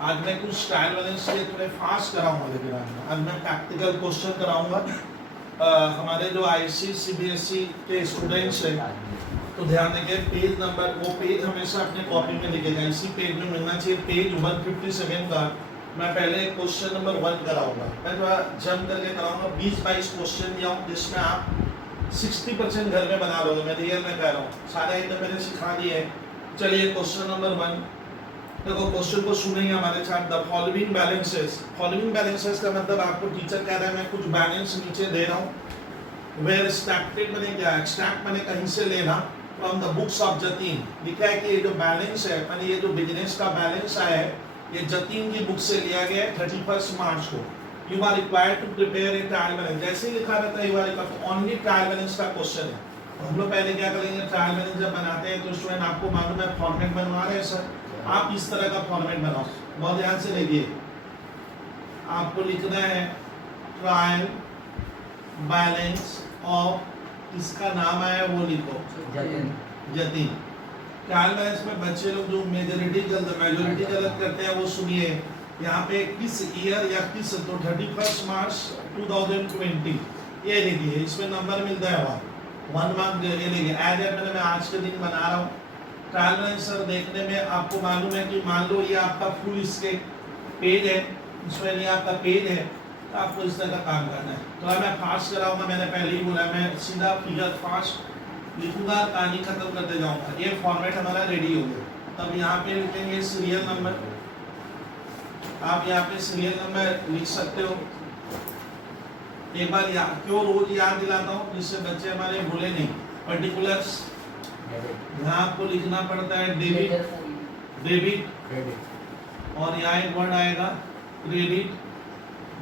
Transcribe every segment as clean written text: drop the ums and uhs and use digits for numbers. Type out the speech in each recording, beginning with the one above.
आज मैं कुछ ट्रायल बैलेंस के थोड़े फास्ट कराऊंगा, लेकिन आज मैं प्रैक्टिकल क्वेश्चन कराऊंगा। हमारे जो आईसी सीबीएसई के स्टूडेंट्स हैं तो ध्यान देंगे, पेज नंबर, वो पेज हमेशा अपने कॉपी में लिखेगा, इसी पेज में मिलना चाहिए, पेज 157 का। मैं पहले क्वेश्चन नंबर 1 कराऊंगा, मैं थोड़ा जंप करके कराऊंगा, 20-22 क्वेश्चन दिया हूँ जिसमें आप 60% घर में बना लोगे, मैं रियल में कह रहा हूँ, सारे आइटम मैंने सिखा दिए हैं। चलिए क्वेश्चन नंबर 1 देखो, क्वेश्चन को सुनेंगे हमारे साथ। द फॉलोइंग बैलेंसेस का मतलब आपको टीचर कह रहा है मैं कुछ बैलेंस नीचे दे रहा हूँ, वेयर एक्सट्रैक्टेड मैंने क्या, एक्सट्रैक्ट मैंने कहीं से लेना, from the books of Jatin. लिखा है कि ये जो बैलेंस है, मैंने ये जो बिजनेस का बैलेंस आया है, ये जतीन की बुक से लिया गया है 31 मार्च को। You are required to prepare a trial balance, जैसे ही लिखा रहता है you are required, only trial balance का क्वेश्चन है। हम लोग पहले क्या करेंगे, ट्रायल बैलेंस जब बनाते हैं तो स्टूडेंट आपको मालूम है फॉर्मेट बनवा रहे हैं सर, आप इस तरह का फॉर्मेट बनाओ, बहुत ध्यान से देखिए। आपको लिखना है ट्रायल बैलेंस ऑफ, इसका नाम है वो लिखो जतीन। ट्रायल बैलेंस में बच्चे लोग जो मेजोरिटी गलत करते हैं वो सुनिए। यहाँ पे किस ईयर या किस, तो 31 मार्च 2020 ये देखिए, इसमें नंबर मिलता है 1 मार्क, ये देखिए एज एट मैं आज के दिन बना रहा हूँ। ट्रायल बैलेंस सर देखने में आपको मालूम है कि मान लो ये आपका फुल इसके पेज है, इसमें ये आपका पेज है, तो आपको इस तरह का काम करना है। तो मैं फास्ट कराऊंगा, मैंने पहले ही बोला, मैं सीधा फिगर फास्ट लिखूंगा, कहानी खत्म करते जाऊंगा। ये फॉर्मेट हमारा रेडी हो गया। तब यहाँ पे लिखेंगे सीरियल नंबर, आप यहाँ पे सीरियल नंबर लिख सकते हो। एक बार क्यों रोज याद दिलाता हूँ, जिससे बच्चे हमारे भूले नहीं। पर्टिकुलर्स यहाँ आपको लिखना पड़ता है डेबिट, और यहाँ एक वर्ड आएगा क्रेडिट,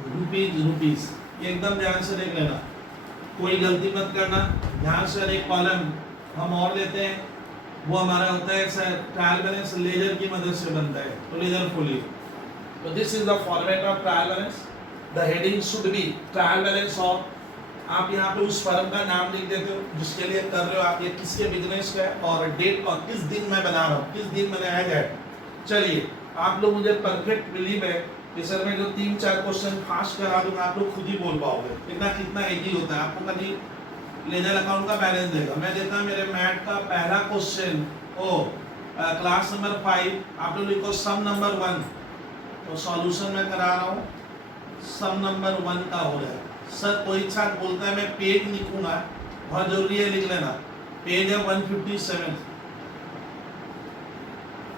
रुपीज। एकदम ध्यान से देख लेना, कोई गलती मत करना। ध्यान से एक कॉलम हम और लेते हैं, वो हमारा होता है सर ट्रायल बैलेंस लेजर की मदद से बनता है, तो लेजर खोलिए। तो this is the format of trial balance. The heading should be trial balance of, आप यहाँ पे उस फर्म का नाम लिख देते हो जिसके लिए कर रहे हो आप, ये किसके बिजनेस का है, और डेट, और किस दिन मैं बना रहा हूँ, किस दिन बनाया जाए। चलिए आप लोग, मुझे परफेक्ट बिलीव है कि सर मैं जो 3-4 क्वेश्चन फास्ट करा दूंगा, आप लोग खुद ही बोल पाओगे कितना इजी होता है। आपको कभी लेजर अकाउंट का बैलेंस देगा, मैं देता मेरे मैथ का पहला क्वेश्चन, क्लास नंबर 5, आप लोग लिखो सम नंबर 1, तो सॉल्यूशन मैं करा रहा हूँ, सम नंबर 1 का हो रहा है। सर कोई छात्र बोलता है मैं पेज लिखूंगा, बहुत जरूरी है लिख लेना, पेज है 157,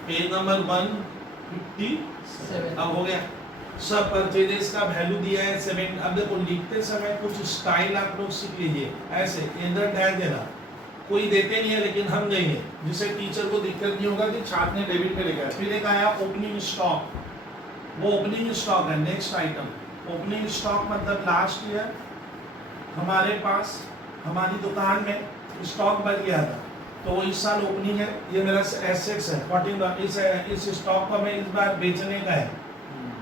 पेज नंबर 157। अब हो गया, सब परचेजेस का वैल्यू दिया है 7। अब देखो लिखते समय कुछ स्टाइल आप लोग सीख लीजिए, ऐसे इंदर डैश देना, कोई देते नहीं है लेकिन हम देंगे, जिससे टीचर को दिक्कत नहीं होगा कि छात्र ने डेबिट पे लिखा है। फिर एक आया ओपनिंग स्टॉक, वो ओपनिंग स्टॉक है नेक्स्ट आइटम। ओपनिंग स्टॉक मतलब लास्ट ईयर हमारे पास हमारी दुकान में स्टॉक बच गया था, तो वो इस साल ओपनिंग है, ये मेरा एसेट्स है 14। इस स्टॉक को मैं इस बार बेचने का है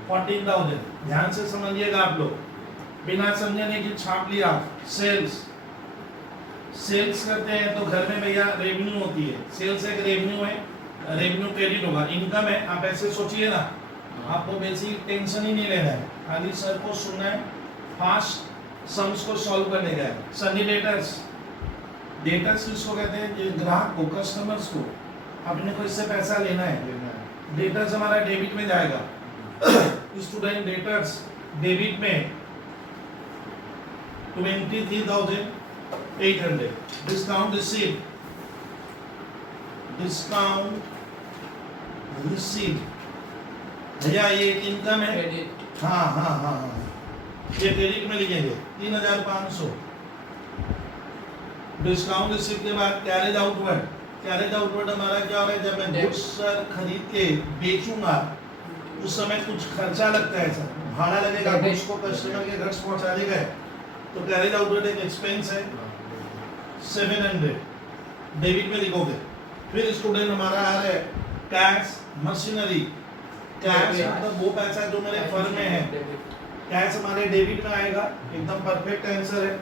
14,000। ध्यान से समझिएगा आप लोग, बिना समझे नहीं कि छाप लिया। सेल्स करते हैं तो घर में भैया रेवेन्यू होती है, सेल्स एक रेवेन्यू है, रेवेन्यू क्रेडिट होगा, इनकम है। आप ऐसे सोचिए ना, आपको बेसिक टेंशन ही नहीं लेना है, खाली सर को सुनना है, फास्ट सम्स को सॉल्व करने का है। सनी डेटर्स किसको कहते हैं, ये ग्राहक को, कस्टमर्स को, अपने को इससे पैसा लेना है। डेटर्स हमारा डेबिट में जाएगा। स्टूडेंट डेटर्स डेबिट में 23,800। डिस्काउंट रिसीव भैया ये एक इनकम है, हाँ, ये क्रेडिट में लिखेंगे 3,500। डिस्काउंट रिसीव के बाद कैरेज आउटवर्ड हमारा क्या हो रहा है, जब मैं गुड्स खरीद के बेचूंगा उस समय कुछ खर्चा लगता है सर, भाड़ा लगेगा, गुड्स को कस्टमर के घर पहुंचाने का, तो कैरेज आउटवर्ड एक एक्सपेंस है 700, डेबिट में लिखोगे। फिर स्टूडेंट हमारा आ रहा है कैश मशीनरी, कैश मतलब वो पैसा जो मेरे फर्म में है, कैश हमारे डेबिट में आएगा, एकदम परफेक्ट आंसर है।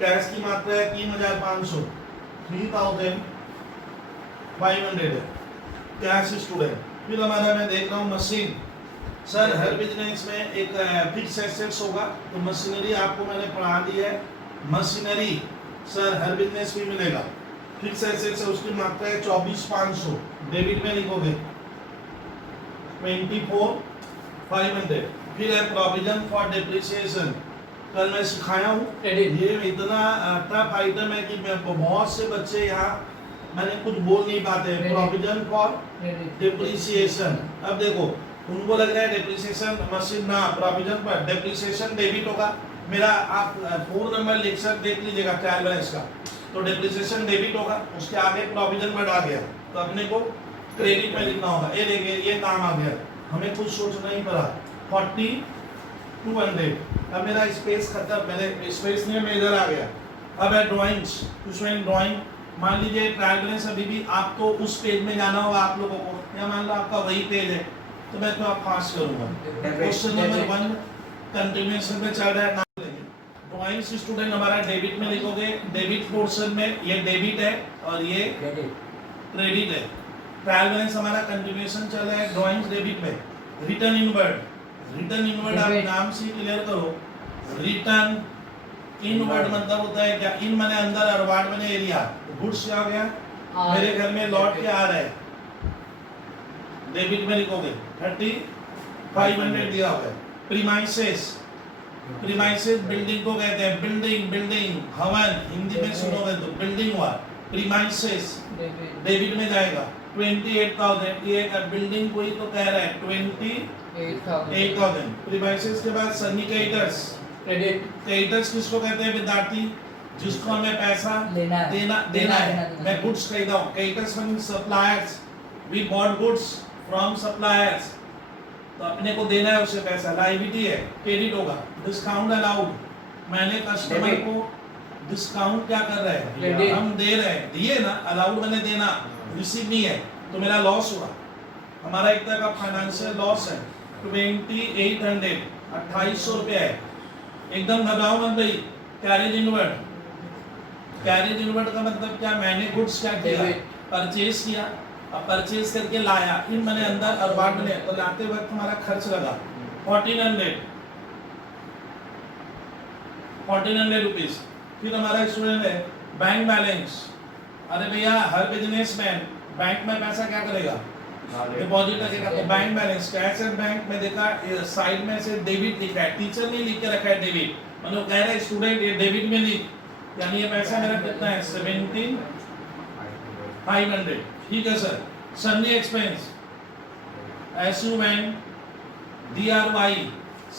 कैश की मात्रा है 3,500, 3,500 है कैश स्टूडेंट। फिर हमारा मैं देख रहा हूँ मशीन, सर हर बिजनेस में एक फिक्स एसेट्स होगा, तो मशीनरी आपको मैंने पढ़ा दी है। मशीनरी सर हर बिजनेस में मिलेगा, फिक्स एसेट्स है, उसकी मात्रा है 24,500, डेबिट में लिखोगे 24,500। फिर है प्रोविजन फॉर डेप्रिसिएशन, कल मैं सिखाया हूँ, ये इतना टफ आइटम है कि बहुत से बच्चे यहाँ मैंने कुछ बोल नहीं पाते हैं। प्रोविजन फॉर डेप्रिसिएशन, अब देखो उनको लग रहा है डेप्रिसिएशन मशीन ना, प्रोविजन पर डेप्रिसिएशन डेबिट होगा मेरा। आप 4 नंबर लेक्चर देख लीजिएगा ट्रायल बैलेंस का, तो डेप्रिसिएशन डेबिट होगा, उसके आगे प्रोविजन वर्ड आ गया तो अपने को क्रेडिट में लिखना होगा। ये देखिए ये काम आ गया, हमें कुछ सोचना ही पड़ा। 40,200, अब मेरा स्पेस खत्म, मेरे स्पेस नहीं में इधर आ गया। अब है ड्राइंग्स, उसमें ड्राइंग मान लीजिए ट्रायल बैलेंस अभी भी आपको उस पेज में जाना होगा आप लोगों को, या मान लो आपका वही पेज है तो मैं तो आप पास करूंगा। क्वेश्चन नंबर 1 कंटिन्यूएशन में चल रहा है, नाम लेंगे। ड्राइंग्स स्टूडेंट हमारा डेबिट में लिखोगे, डेबिट पोर्शन में ये डेबिट है और ये क्रेडिट है। ट्रायल बैलेंस हमारा कंटिन्यूएशन चल रहा है ड्राइंग्स डेबिट में। रिटर्न इनवर्ड, रिटर्न इनवर्ड आप नाम से क्लियर करो। रिटर्न इनवर्ड मतलब होता है क्या, इन माने अंदर और वार्ड माने एरिया। गुड्स आ गया मेरे घर में लौट के आ रहा है, डेबिट में लिखोगे 30,500 दिया हुआ है। प्रीमाइसेस, प्रीमाइसेस बिल्डिंग को कहते हैं, बिल्डिंग बिल्डिंग भवन हिंदी में सुनोगे तो बिल्डिंग हुआ। प्रीमाइसेस डेबिट में जाएगा 28,000, ये बिल्डिंग कोई तो कह रहा है 28,000। प्रीमाइसेस के बाद सन्निकेटर्स, क्रेडिटर्स किसको कहते हैं विद्यार्थी, जिसको हमें पैसा देना है। मैं गुड्स कहता हूँ, creditors mean suppliers, we bought goods from suppliers, तो अपने को देना है उसे पैसा, लायबिलिटी है, क्रेडिट होगा। डिस्काउंट अलाउड, मैंने कस्टमर को डिस्काउंट क्या कर रहे हैं, हम दे रहे हैं, दिए ना, अलाउड मैंने देना, रिसीव नहीं है तो मेरा लॉस हुआ। हमारा एक तरह का फाइनेंशियल लॉस है 2800, 2800 रुपया है। एकदम घबराओ मत भाई। कैरेज इनवर्ड, कैरेज इनवर्ड का मतलब क्या, मैंने गुड्स क्या किया, परचेज किया, अब परचेज करके लाया, इन मैंने अंदर और बाद में, तो लाते वक्त हमारा खर्च लगा 1400 रुपीज। फिर हमारा स्टूडेंट है बैंक बैलेंस। अरे भैया हर बिजनेसमैन बैंक में पैसा क्या करेगा, डिपॉजिट रखेगा, तो bank balance cash and bank में देखा साइड में से डेबिट लिखा है, टीचर ने लिख के रखा है डेबिट, मतलब कह रहा है स्टूडेंट ये डेबिट में लिख, यानी ये पैसा मेरा कितना है 17,500। ठीक है sir. Sunny expense, SUN DRY,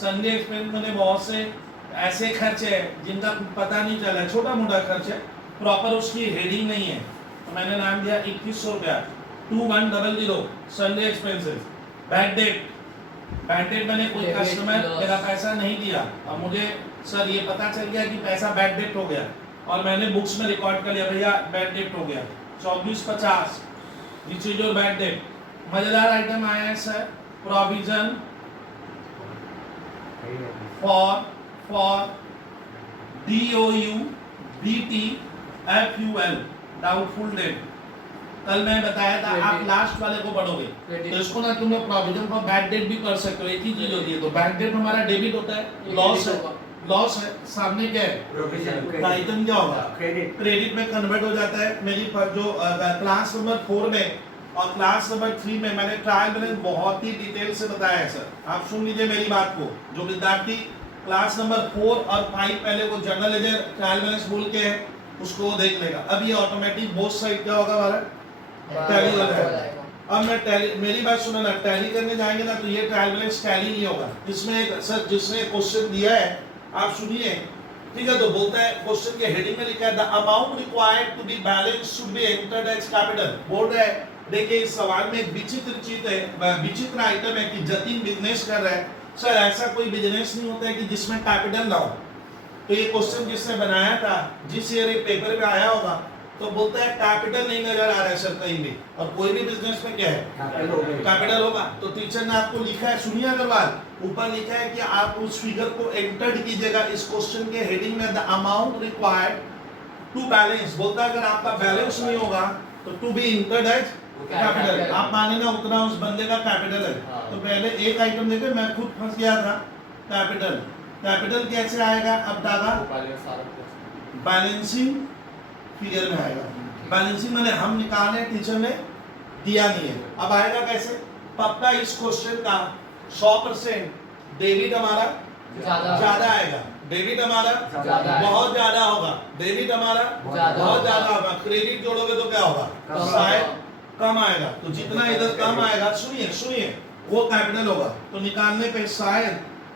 Sunny expense मैंने बहुत से ऐसे खर्च है जिनका पता नहीं चला, छोटा मोटा खर्च है, प्रॉपर उसकी हेडिंग नहीं है, तो मैंने नाम दिया 2100 रुपया 2100 Sunny expenses. Bad debt, bad debt मैंने कोई कस्टमर मेरा पैसा नहीं दिया और मुझे सर ये पता चल गया कि पैसा बैड डेट हो गया और मैंने बुक्स में रिकॉर्ड कर लिया भैया बैड डेट हो गया 2450, this is your bad debt. मजेदार आइटम आया है sir, provision for DOU BT FUL doubtful debt. कल मैं बताया था आप लास्ट वाले को पढ़ोगे तो इसको ना तुम लोग प्रोविजन फॉर बैड डेट भी कर सकते हो, एक ही चीज होती है। तो बैड डेट हमारा डेबिट होता है, लॉस है, लॉस है, सामने क्या है आइटम क्या होगा, क्रेडिट में कन्वर्ट हो जाता है। मेरी जो क्लास नंबर 4 में और क्लास नंबर 3 में मैंने ट्रायल बैलेंस बहुत ही डिटेल से बताया है सर, आप सुन लीजिए मेरी बात को। जो विद्यार्थी क्लास नंबर 4 और 5 पहले वो जनरल लेजर ट्रायल बैलेंस बोल के है उसको वो देख लेगा। अब ये ऑटोमेटिक बोथ साइड क्या होगा हमारा टैली हो जाएगा। अब मैं टैली, मेरी बात सुनो ना, टैली करने जाएंगे ना तो ये ट्रायल बैलेंस टैली नहीं होगा। इसमें सर जिसने क्वेश्चन दिया है आप सुनिए, ठीक है, तो बोलता है क्वेश्चन के हेडिंग में लिखा है the amount required to be balance should be entered as capital. बोल रहा है देखिए इस सवाल में एक विचित्र चीज है, विचित्र आइटम है कि जतिन बिजनेस कर रहा है। सर ऐसा कोई बिजनेस नहीं होता है कि जिसमें कैपिटल ना हो। तो ये क्वेश्चन जिसने बनाया था, जिस ईयर ये पेपर में आया होगा, तो बोलता है कैपिटल नहीं नजर आ रहा है सर कहीं भी, और कोई भी बिजनेस में क्या है कैपिटल होगा। तो टीचर ने आपको लिखा है, सुनिए अग्रवाल, ऊपर लिखा है कि आप उस फिगर को एंटर्ड कीजिएगा इस क्वेश्चन के हेडिंग में the amount required to balance. बोलता है अगर आपका बैलेंस नहीं होगा तो to be entered as capital. आप माने ना उतना उस बंदे का कैपिटल है। तो पहले एक आइटम देखे, मैं खुद फंस गया था। कैपिटल, कैपिटल कैसे आएगा? अब दादा बैलेंसिंग फिगर में आएगा। बैलेंसिंग माने हम निकाले, टीचर ने दिया नहीं है। अब आएगा कैसे? पक्का इस क्वेश्चन का 100% डेबिट हमारा ज्यादा आएगा, डेबिट हमारा बहुत ज्यादा होगा, डेबिट हमारा बहुत ज्यादा होगा। क्रेडिट जोड़ोगे तो क्या होगा? शायद कम आएगा। तो जितना इधर कम आएगा, सुनिए वो कैपिटल होगा। तो निकालने पे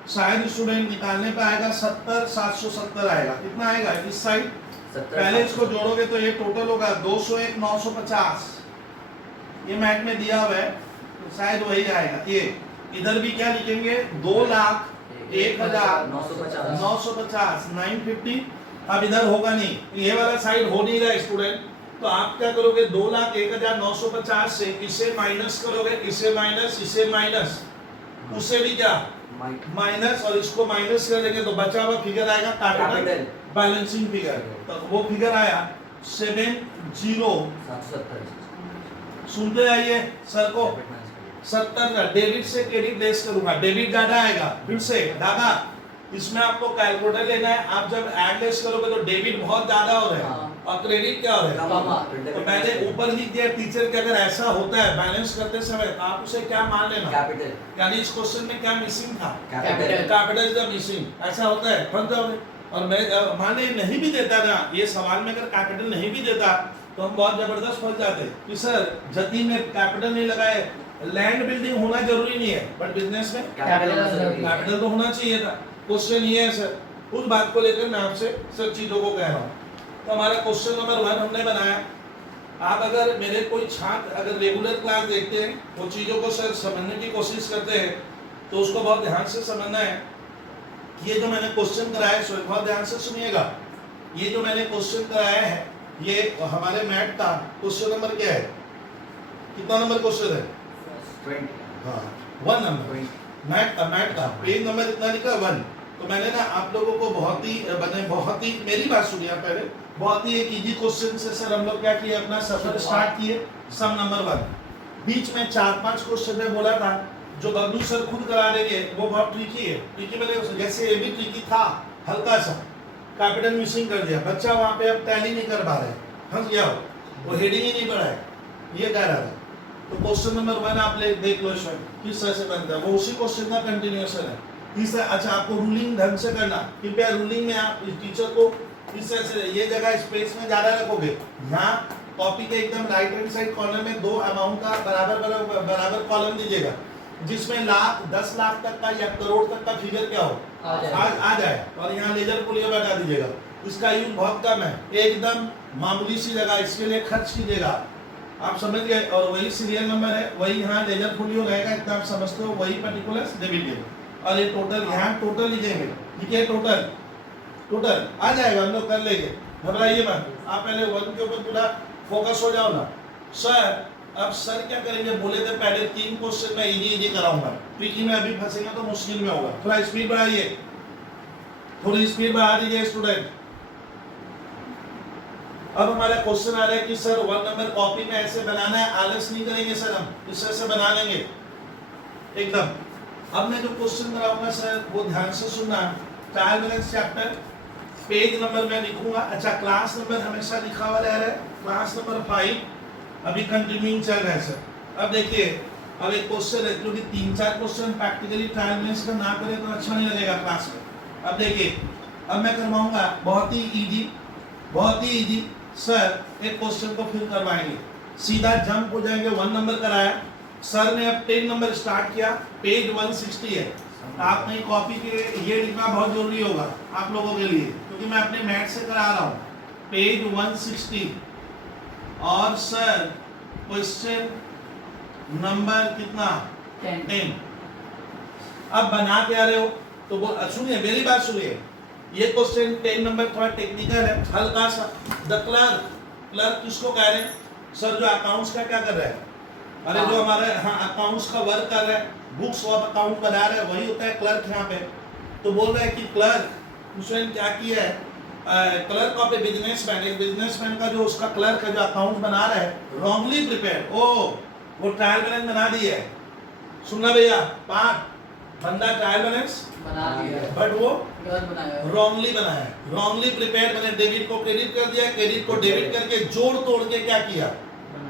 शायद स्टूडेंट निकालने पे आएगा 70 770 आएगा। कितना आएगा इस साइड? पहले इसको जोड़ोगे तो ये टोटल होगा 201 950। ये मैथ में दिया हुआ है तो शायद वही आएगा। ये इधर भी क्या लिखेंगे? 2,01,950 950। अब इधर होगा नहीं, ये वाला साइड हो नहीं रहा स्टूडेंट। तो आप क्या करोगे? 2,01,950 से इसे माइनस करोगे, इसे माइनस, उससे भी क्या माइनस, और इसको माइनस कर लेंगे तो बचा हुआ फिगर आएगा कैपिटल बैलेंसिंग फिगर। तो वो फिगर आया 70। सुनते आइए सर को। 70 का डेबिट से क्रेडिट लेस करूंगा, डेबिट ज्यादा आएगा। फिर से दादा इसमें आपको कैलकुलेटर लेना है। आप जब ऐड लेस करोगे तो डेबिट बहुत ज्यादा हो रहा है और क्रेडिट क्या हो रहा है? तो मैंने ऊपर लिख दिया टीचर के, अगर ऐसा होता है बैलेंस करते समय तो आप उसे क्या मान लेना? कैपिटल। यानी इस क्वेश्चन में क्या मिसिंग था? Capital is the missing. ऐसा होता है, फंस जाओगे। और मैं माने नहीं भी देता ना ये सवाल में, अगर कैपिटल नहीं भी देता तो हम बहुत जबरदस्त फंस जाते कि सर जति में कैपिटल नहीं लगाए। लैंड बिल्डिंग होना जरूरी नहीं है, बट बिजनेस में कैपिटल तो होना चाहिए था। क्वेश्चन ये है सर, उस बात को लेकर मैं आपसे सब चीजों को कह रहा हूँ। तो हमारा क्वेश्चन नंबर 1 हमने बनाया। आप अगर मेरे कोई छात्र अगर रेगुलर क्लास देखते हैं, वो चीजों को सर समझने की कोशिश करते हैं, तो उसको बहुत ध्यान से समझना है। ये जो मैंने क्वेश्चन कराया है बहुत ध्यान से सुनिएगा। ये जो मैंने क्वेश्चन कराया है ये हमारे मैथ का क्वेश्चन नंबर क्या है? कितना नंबर क्वेश्चन है? 20। हाँ 1 नंबर मैथ का पेज नंबर इतना लिखा 1। तो मैंने ना आप लोगों को बहुत ही मेरी बात सुनिए आप पहले, बहुत ही एक इजी क्वेश्चन से सर हम लोग क्या किए, अपना सफर स्टार्ट किए। सम नंबर 1 बीच में 4-5 क्वेश्चन में बोला था जो बबलू सर खुद करा देंगे, वो बहुत ट्रिकी है। ट्रिकी मैंने जैसे ये भी ट्रिकी था, हल्का सा कैपिटल मिसिंग कर दिया, बच्चा वहां पे अब टैली नहीं कर पा रहे, फंस गया वो हेडिंग ही नहीं पढ़ा है, ये कह रहा था। तो क्वेश्चन नंबर 1 आप देख लो इसमें किस तरह से बनता है, वो उसी क्वेश्चन का कंटिन्यूएशन है। तीसरा, अच्छा आपको रूलिंग ढंग से करना, कृपया रूलिंग में आप इस टीचर को इस तरह से ये जगह स्पेस में ज्यादा रखोगे। यहाँ कॉपी के एकदम राइट हैंड साइड कॉर्नर में 2 अमाउंट का बराबर कॉलम दीजिएगा, जिसमें लाख 10 लाख तक का या करोड़ तक का फिगर क्या हो आ जाए। और यहाँ लेजर पोलियो लगा दीजिएगा। इसका यूज बहुत कम है, एकदम मामूली सी जगह, इसके लिए खर्च कीजिएगा, आप समझ गए। और वही सीरियल नंबर है, वही यहाँ लेजर पोलियो रहेगा, इतना आप समझते हो, वही पर्टिकुलर डेबिट। और ये टोटल यहाँ टोटल लिखेंगे, ठीक है, टोटल आ जाएगा, हम लोग कर लेंगे, घबराइए मत। आप पहले 1 के ऊपर पूरा फोकस हो जाओ ना। सर अब सर क्या करेंगे, बोले थे पहले 3 क्वेश्चन में इजी कराऊंगा, ट्रिकी में अभी फंसेंगे तो मुश्किल में होगा। थोड़ा स्पीड बढ़ाइए, थोड़ी स्पीड बढ़ा दीजिए स्टूडेंट। अब हमारा क्वेश्चन आ रहा है कि सर 1 नंबर कॉपी में ऐसे बनाना है, आलस नहीं करेंगे सर, हम इस तरह से बना लेंगे एकदम। अब मैं जो क्वेश्चन कराऊंगा सर वो ध्यान से सुनना। Trial balance chapter page number मैं लिखूंगा। अच्छा क्लास नंबर हमेशा लिखा हुआ रह रहा है, क्लास नंबर 5 अभी कंटिन्यूइंग चल रहा है सर। अब देखिए, अब एक क्वेश्चन है, क्योंकि 3-4 क्वेश्चन प्रैक्टिकली ट्रायल बैलेंस का ना करें तो अच्छा नहीं लगेगा क्लास में। अब देखिए, अब मैं करवाऊंगा बहुत ही इजी सर। एक क्वेश्चन को फिर करवाएंगे, सीधा जंप हो जाएंगे। 1 नंबर कराया सर ने, अब 10 नंबर स्टार्ट किया, पेज 160 है। आप नहीं कॉपी के ये लिखना बहुत जरूरी होगा आप लोगों के लिए, क्योंकि मैं अपने मैथ से करा रहा हूँ। पेज 160 और सर क्वेश्चन नंबर कितना 10। अब बना के आ रहे हो तो सुनिए मेरी बात सुनिए, ये क्वेश्चन 10 नंबर थोड़ा टेक्निकल है, हल्का सा। द क्लर्क किसको कह रहे हैं सर? जो अकाउंट्स का क्या कर रहा है, अरे जो हमारे अकाउंट्स का वर्क कर रहा है, बुक्स ऑफ अकाउंट बना रहा है, वही होता है क्लर्क यहाँ पे। तो बोल रहा है कि क्लर्क उसने क्या किया है, क्लर्क ऑफ ए बिजनेसमैन, एक बिजनेसमैन का जो उसका क्लर्क है जो अकाउंट बना रहा है रॉन्गली प्रिपेयर्ड, वो ट्रायल बैलेंस बना दिया है। सुनना भैया, पार्ट बंदा ट्रायल बैलेंस बना दिया है, बट वो गलत बनाया है। रॉन्गली बनाया है। रॉन्गली प्रिपेयर्ड मैंने डेबिट को क्रेडिट कर दिया, क्रेडिट को डेबिट करके जोड़ तोड़ के क्या किया,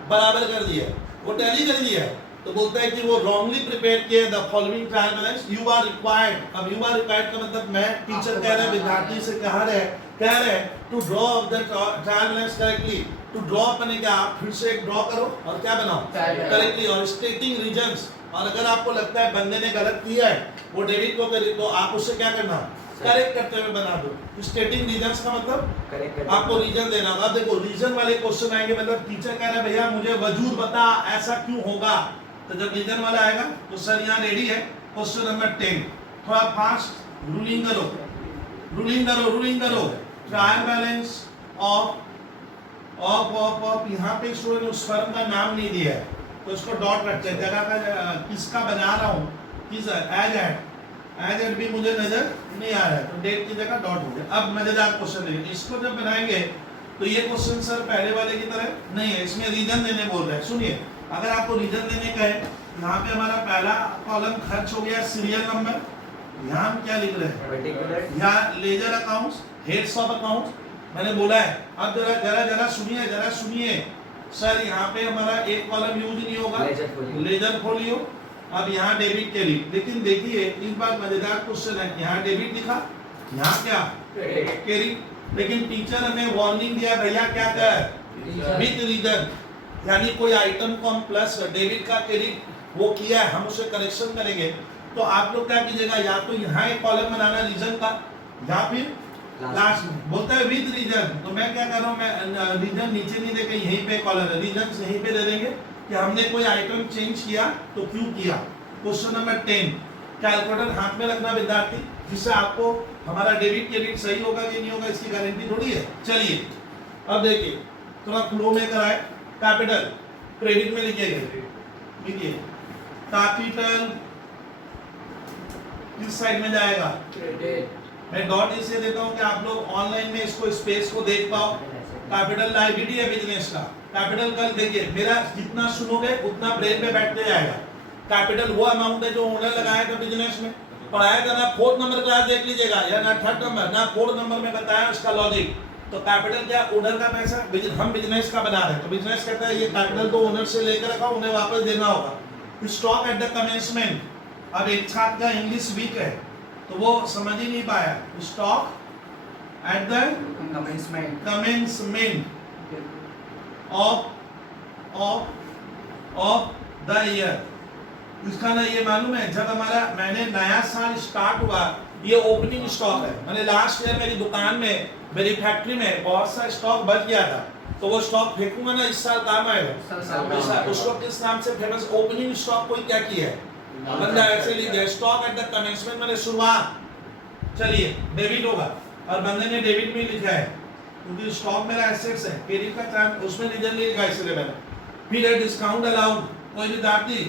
बराबर कर दिया, वो टैली कर दिया। तो बोलता है कि वो रॉन्गली प्रिपेयर किया the following trial balance, you are required. अब यू आर रिक्वायर्ड का मतलब मैं टीचर कह रहे हैं विद्यार्थी से कह रहे to draw the trial balance correctly. To draw करने क्या, आप फिर से एक ड्रॉ करो और क्या बनाओ करेक्टली, और स्टेटिंग रीजंस। और अगर आपको लगता है बंदे ने गलत किया है वो डेबिट को करेक्ट, तो आप उससे क्या करना, करेक्ट करते हुए बना दो। स्टेटिंग रीजंस का मतलब आपको रीजन देना होगा। देखो रीजन वाले क्वेश्चन आएंगे, मतलब टीचर कह रहा है भैया मुझे वजूद बता ऐसा क्यों होगा, तो जब रीजन वाला आएगा तो सर यहाँ रेडी है। क्वेश्चन नंबर 10 थोड़ा फास्ट रूलिंग करो, रूलिंग करो। ट्रायल बैलेंस ऑफ यहाँ पे स्टूडेंट उस फर्म का नाम नहीं दिया है तो इसको डॉट रखते हैं। जगह का किसका बना रहा हूँ, किस एज एड भी मुझे नजर नहीं आ रहा है तो डेट की जगह डॉट हो गया। अब मजेदार क्वेश्चन लेंगे, इसको जब बनाएंगे तो ये क्वेश्चन सर पहले वाले की तरह नहीं है, इसमें रीजन देने बोल रहे हैं। सुनिए, अगर आपको रीजन देने का है, यहाँ पे हमारा पहला कॉलम खर्च हो गया सीरियल नंबर, यहाँ हम क्या लिख रहे हैं, यहाँ ledger accounts, heads of accounts मैंने बोला है। अब जरा सुनिए सर, यहाँ पे हमारा एक कॉलम यूज नहीं होगा, लेजर फोलियो। अब यहाँ डेबिट क्रेडिट, लेकिन देखिए इस बार मजेदार क्वेश्चन है, यहाँ डेबिट लिखा, यहाँ क्या क्रेडिट, लेकिन टीचर हमें वार्निंग दिया भैया क्या कर विद रीजन, यानी कोई आइटम को हम प्लस डेबिट का क्रेडिट वो किया है, हम उसे करेक्शन करेंगे। तो आप लोग क्या कीजिएगा, या तो यहाँ एक कॉलम बनाना रीजन का, या फिर लास्ट में बोलता है विद रीजन। तो मैं क्या कर रहा हूँ, मैं रीजन नीचे नहीं देके यहीं पे कॉलम है, रीजन यहीं पे दे देंगे कि हमने कोई आइटम चेंज किया तो क्यों किया। क्वेश्चन नंबर 10, कैलकुलेटर हाथ में रखना विद्यार्थी, जिससे आपको हमारा डेबिट क्रेडिट सही होगा कि नहीं होगा इसकी गारंटी थोड़ी है। चलिए अब देखिए, थोड़ा फ्लो में कराए। कैपिटल क्रेडिट में लिखिए कैपिटल किस साइड में जाएगा, मैं डॉट इसलिए देता हूं कि आप लोग ऑनलाइन में इसको स्पेस को देख पाओ। कैपिटल लायबिलिटी है बिजनेस का, कैपिटल कल देखिए मेरा जितना सुनोगे उतना ब्रेन पे बैठते जाएगा। कैपिटल वो अमाउंट है जो ओनर लगाया था बिजनेस में, पढ़ाया था ना 4th नंबर क्लास देख लीजिएगा, या ना 3rd नंबर ना 4th नंबर में बताया उसका लॉजिक। तो कैपिटल क्या, ओनर का पैसा, हम बिजनेस का बना रहे हैं तो बिजनेस कहता है ये कैपिटल तो ओनर से लेकर रखा, उन्हें वापस देना होगा। स्टॉक एट द कमेंसमेंट, अब एक छात्र का इंग्लिश वीक है तो वो समझ ही नहीं पाया, stock at the commencement of the year. इसका ना ये मालूम है, जब हमारा मैंने नया साल स्टार्ट हुआ ये ओपनिंग स्टॉक है, मैंने लास्ट ईयर मेरी दुकान में मेरी फैक्ट्री में बहुत सा स्टॉक बच गया था तो वो स्टॉक फेंकूंगा ना, इस साल काम आएगा। उसको किस नाम से फेमस, ओपनिंग स्टॉक कोई क्या किया है, बंदा ऐसे लिख दिया स्टॉक एट द कमेंसमेंट मैंने शुरुआत। चलिए डेबिट होगा, और बंदे ने डेबिट में लिखा है क्योंकि स्टॉक मेरा एसेट्स है, क्रेडिट का ट्रांस उसमें रीजन नहीं लिखा इसलिए मैंने। फिर है डिस्काउंट अलाउड, कोई विद्यार्थी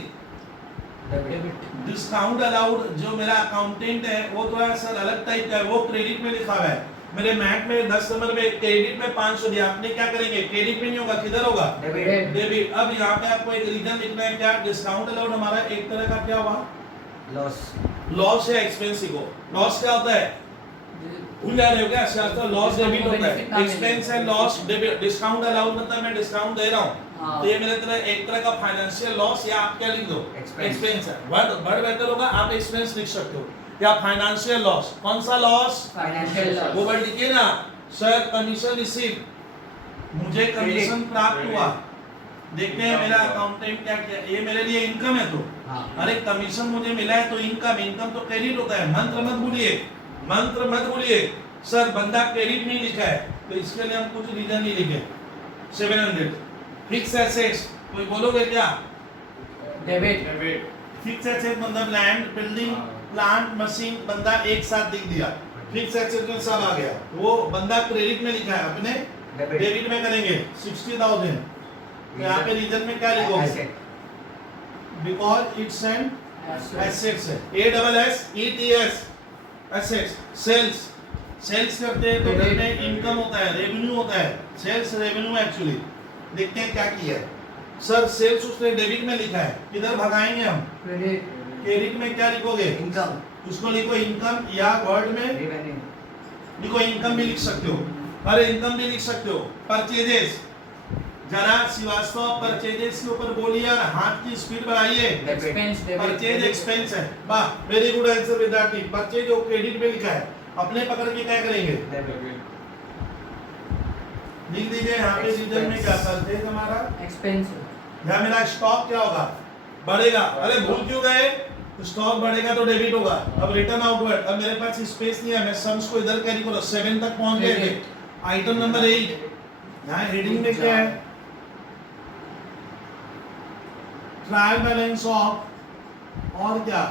डिस्काउंट अलाउड जो मेरा अकाउंटेंट है वो थोड़ा सा अलग टाइप का है, वो क्रेडिट में लिखा हुआ है। मेरे मैथ में 10 नंबर में क्रेडिट में 500 दिया, आपने क्या करेंगे, क्रेडिट में नहीं होगा, किधर होगा, डेबिट। अब यहाँ पे आपको एक रीजन लिखना है, क्या डिस्काउंट अलाउड हमारा एक तरह का क्या हुआ, लॉस है एक्सपेंस को। लॉस क्या होता है, भूल जा रहे हो क्या, लॉस डेबिट होता है, एक्सपेंस है लॉस डेबिट। डिस्काउंट अलाउड मतलब मैं डिस्काउंट दे रहा हूँ तो ये मेरे तरह एक तरह का फाइनेंशियल लॉस, या आप क्या लिख दो एक्सपेंस है, वर्ड बेहतर होगा, आप एक्सपेंस लिख सकते हो, या फाइनेंशियल लॉस। कौन सा लॉस, फाइनेंशियल लॉस, वो वर्ड लिखिए ना सर। कमीशन रिसीव, मुझे कमीशन प्राप्त हुआ, देखते हैं मेरा अकाउंटेंट क्या किया, ये मेरे लिए इनकम है तो अरे कमीशन मुझे मिला है तो इनकम, इनकम तो क्रेडिट होता है। मंत्र मत भूलिए सर, बंदा क्रेडिट नहीं लिखा है तो इसके लिए हम कुछ रीजन नहीं लिखे। 700 फिक्स एसेट्स, कोई बोलोगे क्या, डेबिट। फिक्स एसेट मतलब लैंड, बिल्डिंग, प्लांट, मशीन, बंदा एक साथ लिख दिया, फिक्स एसेट में सब आ गया, वो बंदा क्रेडिट में लिखा है, अपने डेबिट में करेंगे 60,000। तो यहाँ पे रीजन में क्या लिखोगे, बिकॉज इट्स एन एसेट्स है, ASSETS एसेट्स। सेल्स, सेल्स करते हैं तो घर में इनकम होता है, रेवेन्यू होता है, सेल्स रेवेन्यू एक्चुअली। देखते हैं क्या किया है सर। सेल्स उसने डेबिट में लिखा है, किधर भगाएंगे हम? क्रेडिट क्रेडिट में क्या लिखोगे? इनकम उसको लिखो इनकम, या वर्ड में रेवेन्यू लिखो इनकम भी लिख सकते हो। अरे इनकम भी लिख सकते हो। परचेजेस, जरा श्रीवास्तव परचेजेस के ऊपर बोलिए और हाथ की स्पीड बढ़ाइए। एक्सपेंस परचेज एक्सपेंस है। वाह, वेरी गुड आंसर विद्यार्थी। परचेज और क्रेडिट में लिखा है, अपने पकड़ के क्या करेंगे? लिख दीजिए यहाँ पे रीजन में क्या परचेज हमारा एक्सपेंस यहाँ मेरा स्टॉक क्या होगा? बढ़ेगा। अरे भूल क्यों गए? स्टॉक बढ़ेगा तो डेबिट होगा। अब रिटर्न आउटवर्ड, अब मेरे पास स्पेस नहीं है, मैं सम्स को इधर कैरी करो। 7 तक पहुंच गए थे। आइटम नंबर 8, यहाँ हेडिंग में क्या है? ट्रायल बैलेंस ऑफ, और क्या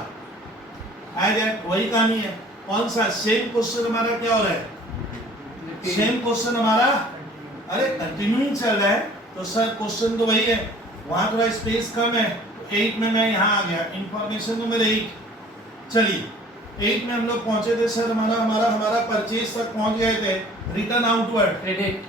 एज एट, वही कहानी है। कौन सा? सेम क्वेश्चन हमारा क्या हो रहा है? सेम क्वेश्चन हमारा, अरे कंटिन्यूइंग चल रहा है तो सर क्वेश्चन तो वही है, वहां थोड़ा स्पेस कम है। 8 में मैं यहाँ आ गया, इंफॉर्मेशन नंबर 8। चलिए 8 में हम लोग पहुंचे थे सर, हमारा परचेज तक पहुंच गए थे। Return outward, credit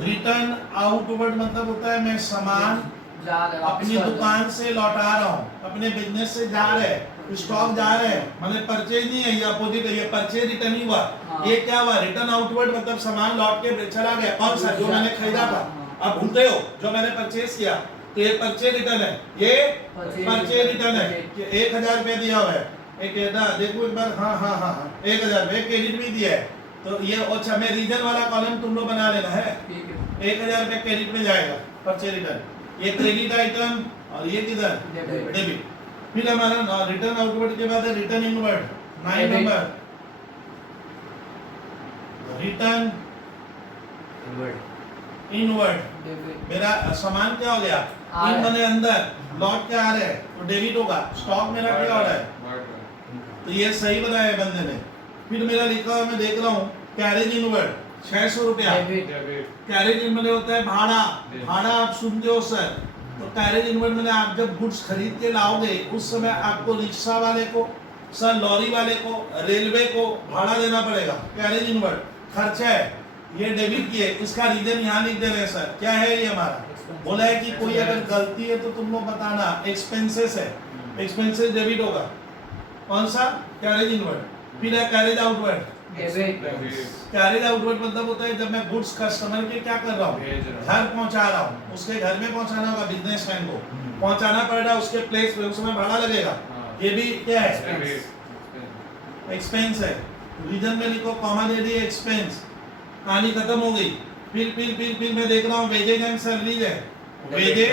return outward मतलब होता है मैं सामान अपनी दुकान से लौटा रहा हूँ, अपने बिजनेस से जा रहे हैं, स्टॉक जा रहे हैं, मतलब परचेज नहीं है, ये अपोजिट है, ये परचेज रिटर्न ही हुआ। हाँ। ये क्या हुआ? रिटर्न आउटवर्ड मतलब सामान लौट के चला गया। कौन सा? जो मैंने खरीदा था। आप भूलते हो जो मैंने परचेज किया, तो ये परचेज रिटर्न है, ये परचेज रिटर्न है। कि 1000 रुपए दिया हुआ है, एक देखो एक बार, हाँ 1000 रुपए क्रेडिट भी दिया है। तो ये अच्छा, मैं रीजन वाला कॉलम तुम लोग बना लेना है। 1000 रुपए क्रेडिट में जाएगा, परचेज रिटर्न। ये क्रेडिट आइटम और ये किधर? डेबिट। फिर हमारा रिटर्न आउटवर्ड के बाद है return inward. 9 number return inward. मेरा सामान क्या हो गया? इन मने अंदर, लौट के आ रहे हैं तो डेबिट होगा। स्टॉक मेरा क्या हो रहा है? तो ये सही बनाया है बंदे ने। फिर मेरा लिखा हुआ मैं देख रहा हूँ कैरेज इनवर्ड 600 रुपया। कैरेज इनवर्ड होता है भाड़ा। भाड़ा आप सुनते हो सर, तो कैरेज इनवर्ड में आप जब गुड्स खरीद के लाओगे उस समय आपको रिक्शा वाले को, सर लॉरी वाले को, रेलवे को भाड़ा देना पड़ेगा। कैरेज इनवर्ड खर्चा है, ये डेबिट किए। इसका रीजन यहाँ लिख दे रहे हैं सर, क्या है ये हमारा? बोला है कि कोई अगर गलती है तो तुम लोग बताना। एक्सपेंसेस है, एक्सपेंसेस डेबिट होगा। कौन सा? Carriage inward. फिर है कैरेज आउटवर्ड। कैरेज आउटवर्ड मतलब होता है जब मैं गुड्स कस्टमर के क्या कर रहा हूँ? घर पहुंचा रहा हूँ। उसके घर में पहुंचाना होगा, बिजनेसमैन को पहुंचाना पड़ रहा है उसके प्लेस पे, उसमें भाड़ा लगेगा। ये भी क्या है? एक्सपेंस है। रीजन में लिखो कॉमा दे दिए, एक्सपेंस। कहानी खत्म हो गई। फिर मैं देख रहा हूँ वेजेज एंड सैलरीज है। वेजेज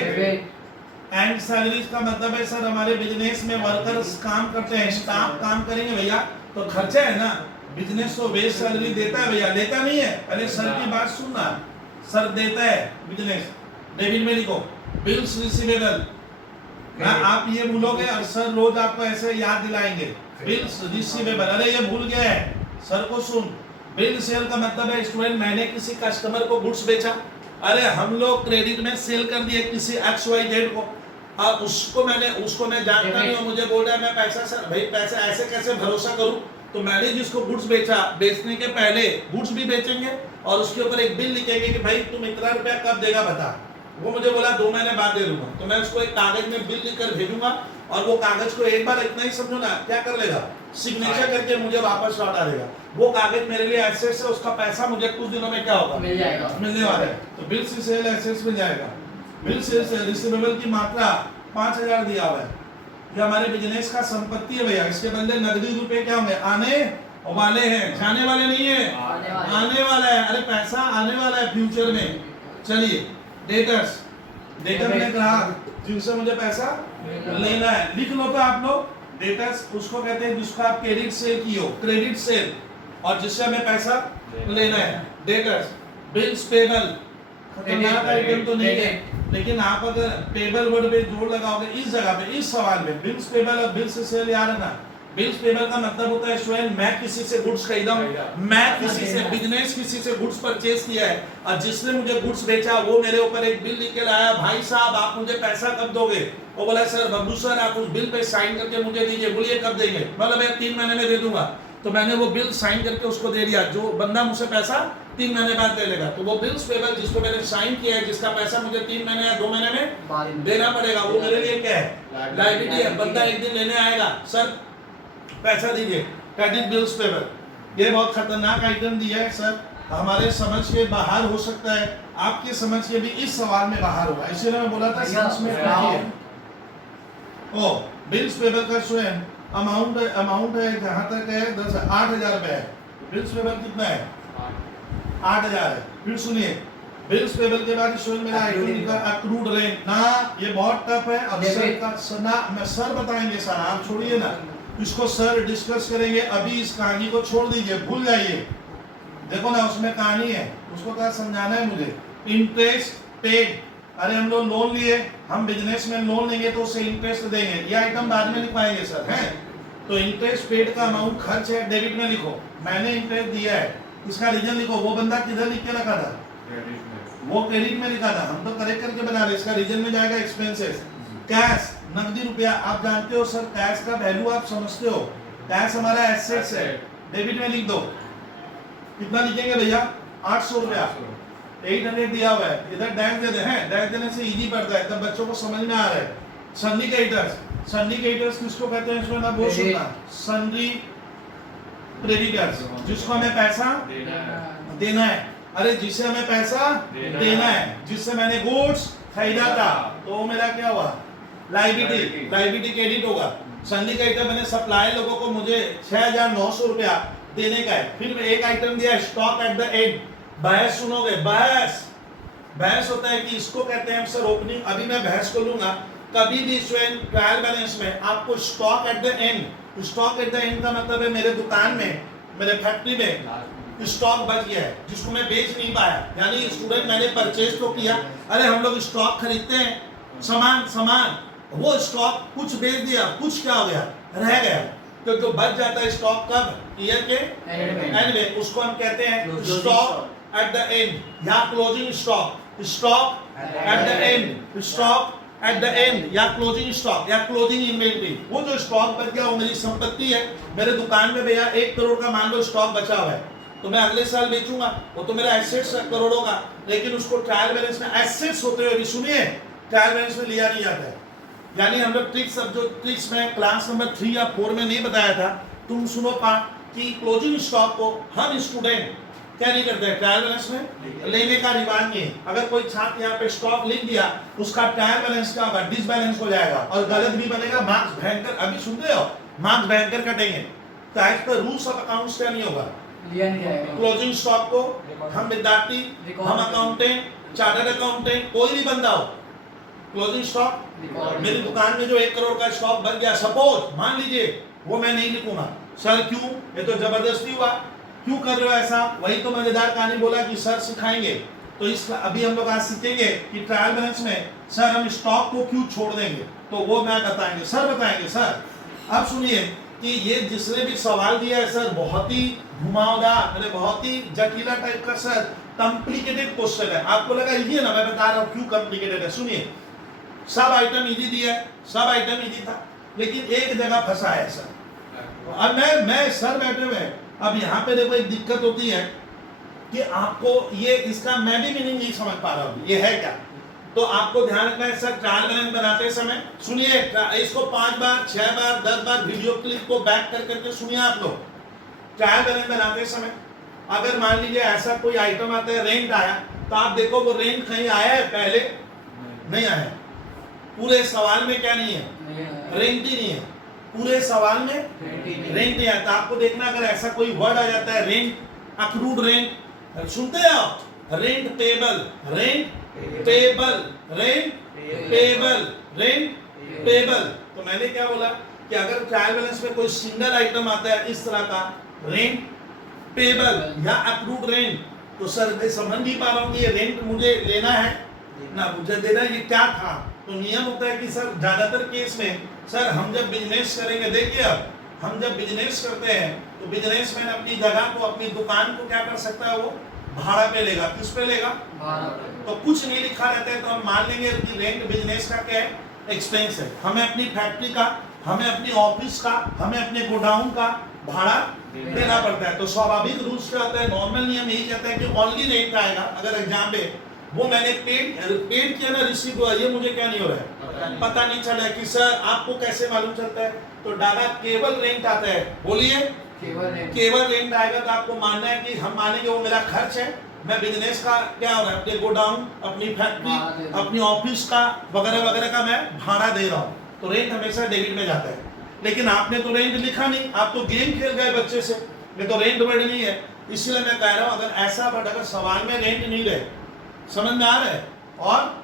एंड सैलरीज का मतलब है सर हमारे बिजनेस में वर्कर्स काम करते हैं, स्टाफ काम करेंगे भैया, तो खर्चा है ना। बिजनेस तो वेज सैलरी देता है भैया, देता नहीं है? पहले सर की बात सुनना, सर देता है बिजनेस। डेबिट में लिखो बिल्स रिसीवेबल। आप ये भूलोगे और सर रोज आपको ऐसे याद दिलाएंगे बिल्स रिसीवेबल। अरे ये भूल गया है, सर को सुन। बिल सेल का मतलब है स्टूडेंट, मैंने किसी कस्टमर को गुड्स बेचा, अरे हम लोग क्रेडिट में सेल कर दिए किसी XYZ को, और उसको मैं जानता नहीं हूँ, मुझे बोल रहा है मैं पैसा, सर भाई पैसा ऐसे कैसे भरोसा करूं? तो मैंने जिसको गुड्स बेचा, बेचने के पहले गुड्स भी बेचेंगे और उसके ऊपर एक बिल लिखेंगे कि भाई तुम इतना रुपया कब देगा बता। वो मुझे बोला 2 महीने बाद दे दूंगा, तो मैं उसको एक कागज में बिल लिखकर भेजूंगा और वो कागज को एक बार इतना ही समझो ना, क्या कर लेगा? सिग्नेचर करके मुझे वापस लौटा देगा। वो कागज मेरे लिए एसेट्स है, उसका पैसा मुझे कुछ दिनों में क्या होगा? मिल जाएगा, मिलने वाला है। तो बिल से सेल एसेट्स मिल जाएगा। बिल से रिसीवेबल की मात्रा 5000 दिया हुआ है, ये हमारे बिजनेस का संपत्ति है भैया। इसके बदले नकदी रुपए क्या होंगे? आने वाले हैं, जाने वाले नहीं है, आने वाला है। अरे पैसा आने वाला है फ्यूचर में। चलिए डेटर्स, डेटर में ग्राहक जिनसे मुझे पैसा लेना है, लिख लो तो आप लोग। डेटर्स उसको कहते हैं जिसको आप क्रेडिट सेल किए हो, क्रेडिट सेल, और जिससे हमें पैसा लेना है। डेटर्स। बिल्स पेबल खतरनाक आइटम तो नहीं है, लेकिन आप अगर पेबल वर्ड पे जोड़ लगाओगे इस जगह पे, इस सवाल में बिल्स पेबल और बिल्स सेल याद रखना। बिल्स पेबल का मतलब होता है स्वयं मैं किसी से गुड्स खरीदा हूं, मैं किसी से बिजनेस किसी से गुड्स परचेज किया है और जिसने मुझे गुड्स बेचा वो मेरे ऊपर एक बिल लिख के लाया, भाई साहब आप मुझे पैसा कब दोगे? वो बोला सर बब्बू सर आप उस बिल पे साइन करके मुझे दीजिए। बोलिए कब देंगे? मतलब मैं 3 महीने में दे दूंगा। तो मैंने वो बिल साइन करके उसको दे दिया, जो बंदा मुझसे पैसा 3 महीने बाद ले लेगा, तो वो बिल्स पेबल जिसको मैंने साइन किया है, जिसका पैसा मुझे 3 महीने या 2 महीने में देना पड़ेगा, वो मेरे लिए क्या है, लायबिलिटी है। बंदा एक दिन लेने आएगा, सर पैसा दीजिए, क्रेडिट बिल्स पेबल। ये बहुत खतरनाक आइटम दिया है सर, हमारे समझ के बाहर हो सकता है, आपके समझ के भी इस सवाल में बाहर होगा, इसीलिए मैं बोला था समझ में रखिए। ओ बिल्स पेबल का स्वयं अमाउंट है जहां तक है 8,000 रुपए है। बिल्स पेबल कितना है, 8,000 है। फिर सुनिए, बिल्स पेबल के बाद स्वयं मेरा आइटम लिखा अक्रूड रेंट ना, ये बहुत टफ है। अब सर का मैं सर बताएंगे सर, आप छोड़िए ना, इसको सर डिस्कस करेंगे। अभी इस कहानी को छोड़ दीजिए, भूल जाइए। देखो ना उसमें कहानी है, उसको क्या समझाना है मुझे। इंटरेस्ट पेड, अरे हम लोग लोन लिए, हम बिजनेस में लोन लेंगे तो उससे इंटरेस्ट देंगे, ये आइटम बाद में लिखवाएंगे सर, हैं। तो इंटरेस्ट पेड का अमाउंट खर्च है, डेबिट में लिखो, मैंने इंटरेस्ट दिया है, इसका रीजन लिखो। वो बंदा किधर लिख के रखा था, वो क्रेडिट में लिखा था, हम तो करेक्ट करके बना रहे, इसका रीजन में जाएगा एक्सपेंसेस। कैश नकदी रुपया, आप जानते हो सर कैश का वैल्यू आप समझते हो, कैश हमारा एसेट्स है, डेबिट में लिख दो। कितना लिखेंगे भैया, 800 रुपया, 800 दिया हुआ है, इधर डैश दे दे हैं, डैश देने से इजी पड़ता है, तब बच्चों को समझ में आ रहा है। सन्डिकेटर्स किसको कहते हैं, इसमें ना बोल सकता, सन्डी क्रेडिटर्स, जिसको हमें पैसा देना है, अरे जिससे हमें पैसा देना है, जिससे मैंने गुड्स खरीदा था, तो वो मेरा क्या हुआ, लायबिलिटी क्रेडिट होगा। सन्डिकेटर मैंने सप्लाई लोगों को मुझे 6,900 रुपया देने का है। फिर एक आइटम दिया स्टॉक एट द एंड, बहस सुनोगे, बहस होता है कि इसको कहते हैं सर ओपनिंग, अभी मैं बहस को लूंगा। कभी भी स्वयं ट्रायल बैलेंस में आपको stock at the end, stock at the end का मतलब है मेरे दुकान में, मेरे फैक्ट्री में स्टॉक बच गया है जिसको मैं बेच नहीं पाया, यानी स्टूडेंट मैंने परचेज तो किया, अरे हम लोग स्टॉक खरीदते हैं सामान, वो स्टॉक कुछ बेच दिया, कुछ क्या हो गया, रह गया, तो जो बच जाता है स्टॉक कब, ईयर के एंड में, उसको हम कहते हैं स्टॉक एट द एंड या closing stock, stock at the end, stock at the end या क्लोजिंग स्टॉक या क्लोजिंग इन्वेंटरी। वो जो स्टॉक बच गया वो मेरी संपत्ति है, मेरे दुकान में भैया 1 करोड़ का मान लो स्टॉक बचा हुआ है, तो मैं अगले साल बेचूंगा, वो तो मेरा एसेट्स करोड़ों का, लेकिन उसको ट्रायल बैलेंस में एसेट्स होते हुए भी सुनिए ट्रायल बैलेंस में लिया नहीं जाता है। यानी हम लोग ट्रिक्स, अब जो ट्रिक्स में क्लास नंबर 3 या 4 में नहीं बताया था, तुम सुनो कि क्लोजिंग स्टॉक को हम स्टूडेंट क्या नहीं करते, ट्रायल बैलेंस में लेने का रिवाज नहीं है। अगर कोई छात्र यहाँ पे स्टॉक लिख दिया, उसका ट्रायल बैलेंस क्या होगा, डिसबैलेंस हो जाएगा और गलत भी बनेगा, मार्क्स भयंकर, अभी सुनते हो, मार्क्स भयंकर कटेंगे। तो as per rules of accounts क्या नहीं होगा, क्लोजिंग स्टॉक को हम विद्यार्थी, हम अकाउंटेंट, चार्टर्ड अकाउंटेंट, कोई भी बंदा हो, क्लोजिंग स्टॉक, मेरी दुकान में जो 1 करोड़ का स्टॉक बच गया, सपोज मान लीजिए, वो मैं नहीं लिखूंगा। सर क्यों, ये तो जबरदस्ती हुआ, क्यों कर रहे हो ऐसा, वही तो मजेदार कहानी बोला कि सर सिखाएंगे। तो इस अभी हम लोग आज सीखेंगे कि ट्रायल बैलेंस में सर हम स्टॉक को क्यों छोड़ देंगे, तो वो मैं बताएंगे, सर बताएंगे सर। अब सुनिए कि ये जिसने भी सवाल दिया है सर, बहुत ही घुमावदार, बहुत ही जटिला टाइप का सर, कॉम्प्लिकेटेड क्वेश्चन है। आपको लगा इजी है ना, मैं बता रहा हूँ क्यों कॉम्प्लिकेटेड है। सुनिए, सब आइटम इजी दिया है, सब आइटम इजी था, लेकिन एक जगह फंसा है सर। अब मैं सर बैठे हुए, अब यहाँ पे देखो एक दिक्कत होती है कि आपको ये, इसका मैं भी मीनिंग नहीं समझ पा रहा हूँ ये है क्या, तो आपको ध्यान रखना है सर। ट्रायल बैलेंस बनाते समय सुनिए, इसको 5 बार 6 बार 10 बार वीडियो क्लिप को बैक कर करके सुनिए आप लोग। ट्रायल बैलेंस बनाते समय अगर मान लीजिए ऐसा कोई आइटम आता है, रेंट आया, तो आप देखो वो रेंट कहीं आया है पहले, नहीं आया, पूरे सवाल में क्या नहीं है, रेंट ही नहीं है, पूरे सवाल में रेंट नहीं आता। आपको देखना अगर ऐसा कोई वर्ड आ जाता है, रेंट, अक्रूड रेंट, सुनते हैं आप, rent payable, rent payable, rent payable, rent payable, तो मैंने क्या बोला कि अगर ट्रायल बैलेंस में कोई सिंगल आइटम आता है इस तरह का, रेंट पेबल या अक्रूड रेंट, तो सर मैं समझ नहीं पा रहा हूँ कि ये रेंट मुझे लेना है ना मुझे देना, ये क्या था। तो नियम होता है कि सर ज्यादातर केस में सर हम जब बिजनेस करेंगे, देखिए अब हम जब बिजनेस करते हैं तो बिजनेसमैन अपनी जगह को, अपनी दुकान को क्या कर सकता है, वो भाड़ा पे लेगा। किस पे लेगा, तो कुछ नहीं लिखा रहता है तो हम मान लेंगे कि रेंट बिजनेस का क्या है, एक्सपेंस है। हमें अपनी फैक्ट्री का, हमें अपनी ऑफिस का, हमें अपने गोडाउन का भाड़ा देना पड़ता है। तो स्वाभाविक रूप से आता है, नॉर्मल नियम यही कहता है कि ओनली रेंट आएगा। अगर एग्जाम पे वो मैंने पेड किया ना, रिसीव हुआ, ये मुझे क्या नहीं हो रहा है, पता नहीं चला कि सर आपको कैसे मालूम चलता है? तो डाला केवल रेंट आता है, बोलिए केवल रेंट आएगा तो आपको मानना है कि हम मानेंगे वो मेरा खर्च है, मैं बिजनेस का क्या हो रहा है, अपने गोडाउन, अपनी फैक्ट्री, अपनी ऑफिस का वगैरह वगैरह का मैं भाड़ा दे रहा हूँ, तो रेंट हमेशा डेबिट में जाता है। लेकिन आपने तो रेंट लिखा नहीं, आप तो गेम खेल गए बच्चे से, ये तो रेंट वर्ड नहीं है। इसलिए मैं कह रहा हूँ अगर ऐसा वर्ड अगर सवाल में रेंट नहीं रहे, समझ में आ रहा है, और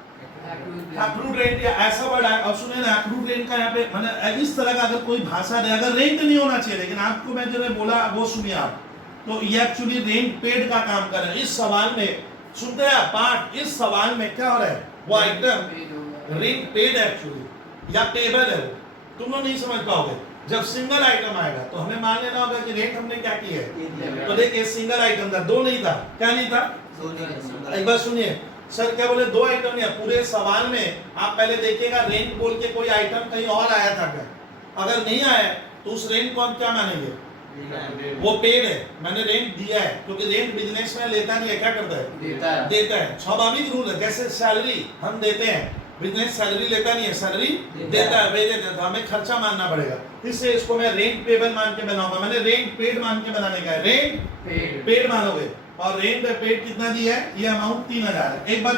एक्रूड रेंट या ऐसा वर्ड है, और सुने ना एक्रूड रेंट का यहाँ पे मैंने इस तरह का अगर कोई भाषा दे, अगर रेंट नहीं होना चाहिए, लेकिन आपको मैं जो बोला वो सुनिए आप, तो ये एक्चुअली रेंट पेड का काम कर रहे हैं। इस सवाल में सुनते हैं पार्ट, इस सवाल में क्या हो रहा है, वो आइटम रेंट पेड एक्चुअली या पेबल है, वो तुम लोग नहीं समझ पाओगे। जब सिंगल आइटम आएगा तो हमें मान लेना होगा कि रेंट हमने क्या की है, तो देखिए सिंगल आइटम था, दो नहीं था, क्या नहीं था, एक बार सुनिए सर क्या बोले, दो आइटम नहीं है। पूरे सवाल में आप पहले देखिएगा रेंट बोल के कोई आइटम कहीं और आया था क्या, अगर नहीं आया तो उस रेंट को हम क्या मानेंगे, वो पेड है, मैंने रेंट दिया है, क्योंकि रेंट बिजनेस में लेता नहीं है, क्या करता है, देता है। स्वाभाविक रूल है, जैसे सैलरी हम देते हैं, बिजनेस सैलरी लेता नहीं है, सैलरी देता है, वेजेस देता है, हमें खर्चा मानना पड़ेगा। इससे इसको मैं रेंट पेबल मान के बनाऊंगा, मैंने रेंट पेड मान के बनाने का है, रेंट पेड मानोगे। और रेंट पेड कितना दिया है, ये अमाउंट 3000 है। एक बार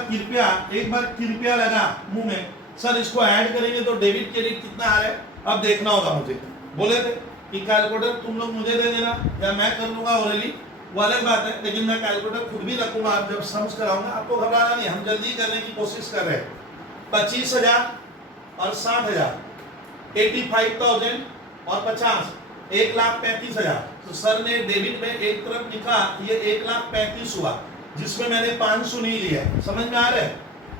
कृपया लगा मुंह में, सर इसको ऐड करेंगे तो डेबिट क्रेडिट कितना आ रहा है, अब देखना होगा मुझे। बोले थे कि कैलकुलेटर तुम लोग मुझे दे देना या मैं कर लूंगा ओरली, वो अलग बात है, लेकिन मैं कैलकुलेटर खुद भी रखूंगा, आप जब सम्स कराऊंगा आपको घबराना नहीं, हम जल्दी करने की कोशिश कर रहे हैं। 25,000 और 60,000, 85,000 और 50, 1,35,000। तो सर ने डेबिट में एक तरफ लिखा, ये 1,35,000 हुआ, जिसमें मैंने 500 नहीं लिया, समझ में आ रहा है,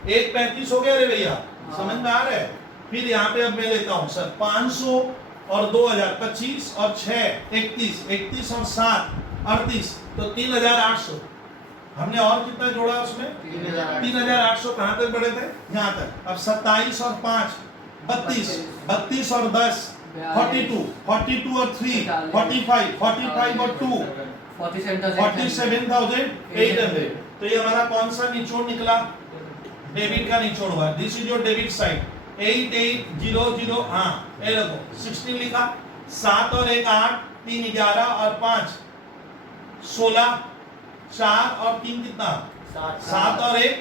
1,35,000 हो गया रे भैया, समझ में आ रहा है। फिर यहाँ पे अब मैं लेता हूँ सर 500 और 2,000, 25 और 6, 31 और 7, 38, तो 3,800। हमने और कितना जोड़ा उसमें, 3,800 कहाँ तक बढ़े थे, यहाँ तक। अब 27 और 5, 32 और 10, 42 और 3, 45 और 2, 47,800। तो ये हमारा कौन सा निचोड़ निकला, डेबिट का निचोड़ हुआ। This is your debit side, 8800, हाँ ये देखो 16 लिखा, 7 और 1 8, 3 11 और 5 16, 4 और 3 कितना, 7 और 1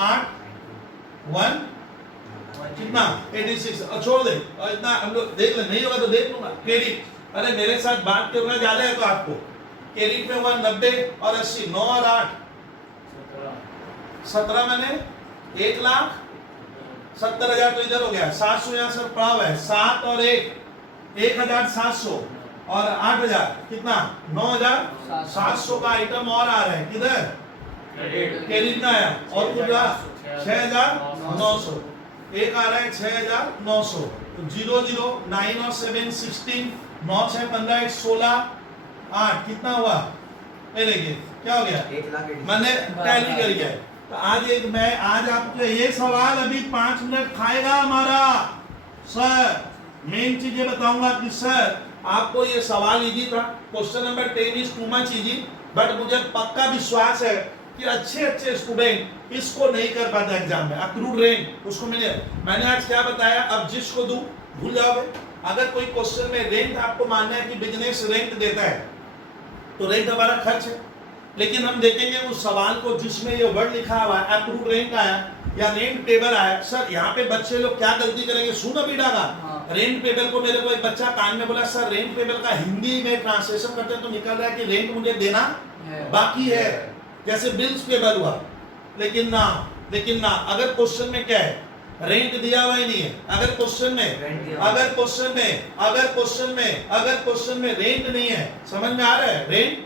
8, 1 कितना 86। और छोड़ दे, और इतना हम लोग देख ले, नहीं होगा तो देख लूंगा। क्रेडिट, अरे मेरे साथ बात करना ज्यादा है तो आपको क्रेडिट में हुआ 90 और 80, 9 और 8 17, मैंने 1,70,000 तो इधर हो गया, 700 यहाँ सर पड़ा हुआ है, 7 और 1 1,700 और 8,000 कितना, 9,700 का आइटम और आ रहा है, किधर क्रेडिट का आया, और कुछ 6,900, एक आ रहा है 6,900। तो 0 0 9 और 7 16, 9 6 15 1 16 8 कितना हुआ, ये देखिए क्या हो गया, मैंने टैली कर गया। तो आज आपको ये सवाल अभी 5 मिनट खाएगा हमारा सर। मेन चीज ये बताऊंगा कि सर आपको ये सवाल इजी था, question number 10 is too much easy, but मुझे पक्का विश्वास है कि अच्छे स्टूडेंट इसको नहीं कर पाते एग्जाम में। अक्रूड रेंट उसको मैंने आज क्या बताया, अब जिसको दूं भूल जाओगे। अगर कोई क्वेश्चन में रेंट आपको मानना है कि बिजनेस रेंट देता है तो रेंट हमारा खर्च है, लेकिन हम देखेंगे उस सवाल को जिसमें ये वर्ड लिखा हुआ है अक्रूड रेंट आया या रेंट पेबल आया। सर यहाँ पे बच्चे लोग क्या गलती करेंगे, सुन अभी डागा, रेंट पेबल को मेरे को एक बच्चा कान में बोला, सर रेंट पेबल का हिंदी में ट्रांसलेशन करते हैं तो निकल रहा है कि रेंट मुझे देना बाकी है, जैसे बिल्स पेबल हुआ। लेकिन ना अगर क्वेश्चन में क्या है, रेंट दिया हुआ ही नहीं है। अगर क्वेश्चन में रेंट नहीं है, समझ में आ रहा है, रेंट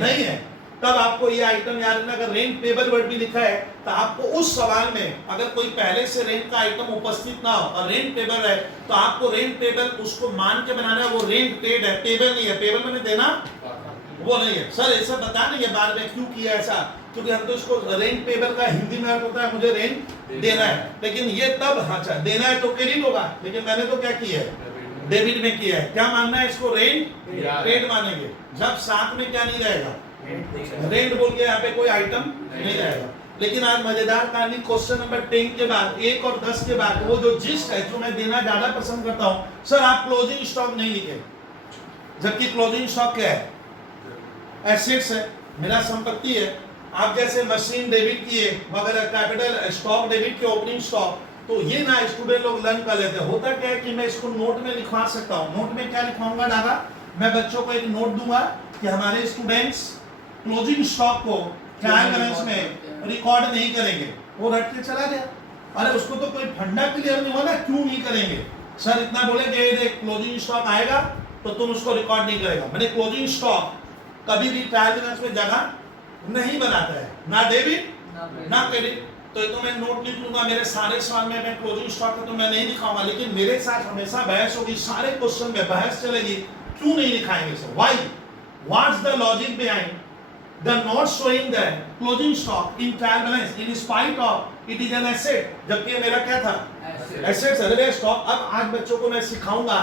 नहीं है, तब आपको ये आइटम याद रखना। अगर रेंट पेबल वर्ड भी लिखा है तो आपको उस सवाल में अगर कोई पहले से रेंट का आइटम उपस्थित ना हो और रेंट पेबल है तो आपको रेंट पेबल उसको मान के बनाना है, वो रेंट पेड है, पेबल नहीं है। पेबल मैंने देना वो नहीं है। सर ऐसा बता नहीं है बार में क्यों किया ऐसा, क्योंकि हम तो इसको रेंट पेबल का हिंदी में अर्थ होता है मुझे रेंट देना है, लेकिन ये तब अच्छा देना है तो क्रेडिट होगा, लेकिन मैंने तो क्या किया है डेबिट में किया है, क्या मानना है इसको? रेंट या। पेड मानेंगे। जब साथ में क्या नहीं रहेगा, रेंट बोल के यहाँ पे कोई आइटम नहीं रहेगा। लेकिन आज मजेदार कहानी, क्वेश्चन नंबर 10 के बाद 1 और 10 के बाद वो जो जिस्ट है जो मैं देना ज्यादा पसंद करता हूँ, सर आप क्लोजिंग स्टॉक नहीं लिखे, जबकि क्लोजिंग स्टॉक क्या है? एसेट्स है, मेरा संपत्ति है। आप जैसे मशीन डेबिट किए वगैरह, कैपिटल स्टॉक डेबिट के ओपनिंग स्टॉक, तो ये ना स्टूडेंट लोग लर्न कर लेते हैं। होता क्या है कि मैं इसको नोट में लिखवा सकता हूँ। नोट में क्या लिखवाऊंगा दादा? मैं बच्चों को एक नोट दूंगा कि हमारे स्टूडेंट्स क्लोजिंग स्टॉक को ट्रायल बैलेंस में रिकॉर्ड नहीं करेंगे। वो रट के चला गया। अरे उसको तो कोई फंडा क्लियर नहीं हुआ ना, क्यों नहीं करेंगे? सर इतना बोलेंगे क्लोजिंग स्टॉक आएगा तो तुम उसको रिकॉर्ड नहीं करेगा। मैंने क्लोजिंग स्टॉक कभी भी ट्रायल बैलेंस में जगह नहीं बनाता है, ना डेबिट ना क्रेडिट। तो मैं नोट लिख लूंगा, मेरे सारे सवाल में मैं क्लोजिंग स्टॉक का तो मैं नहीं लिखाऊंगा, लेकिन मेरे साथ हमेशा बहस होगी, सारे क्वेश्चन में बहस चलेगी, क्यों नहीं लिखाएंगे sir? Why? What's the logic behind the not showing the closing stock in trial balance in spite of it is an asset, जबकि मेरा क्या था? एसेट्स है स्टॉक। अब आज बच्चों को मैं सिखाऊंगा,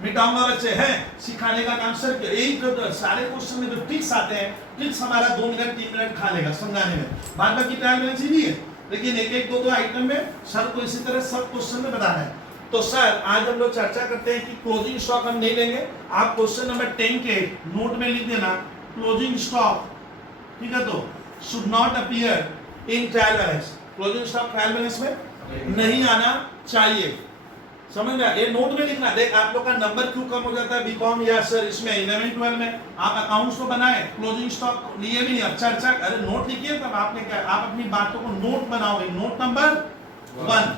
मिटाऊंगा बच्चे हैं, सिखाने का काम सर। यही तो सारे क्वेश्चन में जो ट्रिक्स आते हैं, ट्रिक्स हमारा 2 मिनट 3 मिनट खा लेगा समझाने में, बाद बाकी ट्रायल बैलेंस ही नहीं है, लेकिन एक एक दो आइटम में सर को इसी तरह सब क्वेश्चन में बताना है। तो सर आज हम लोग चर्चा करते हैं कि क्लोजिंग स्टॉक हम नहीं लेंगे। आप क्वेश्चन नंबर 10 के नोट में लिख देना, क्लोजिंग स्टॉक, ठीक है, तो should not appear in trial balance. Closing stock trial balance में नहीं आना चाहिए, समझ में? ये नोट में लिखना। देख आप लोग का नंबर क्यों कम हो जाता है बीकॉम या सर इसमें 11 12 में आप अकाउंट्स तो बनाए, क्लोजिंग स्टॉक लिए भी नहीं, अब चर्चा। अरे नोट लिखिए, तब आपने क्या, आप अपनी बातों को नोट बनाओगे। नोट नंबर 1,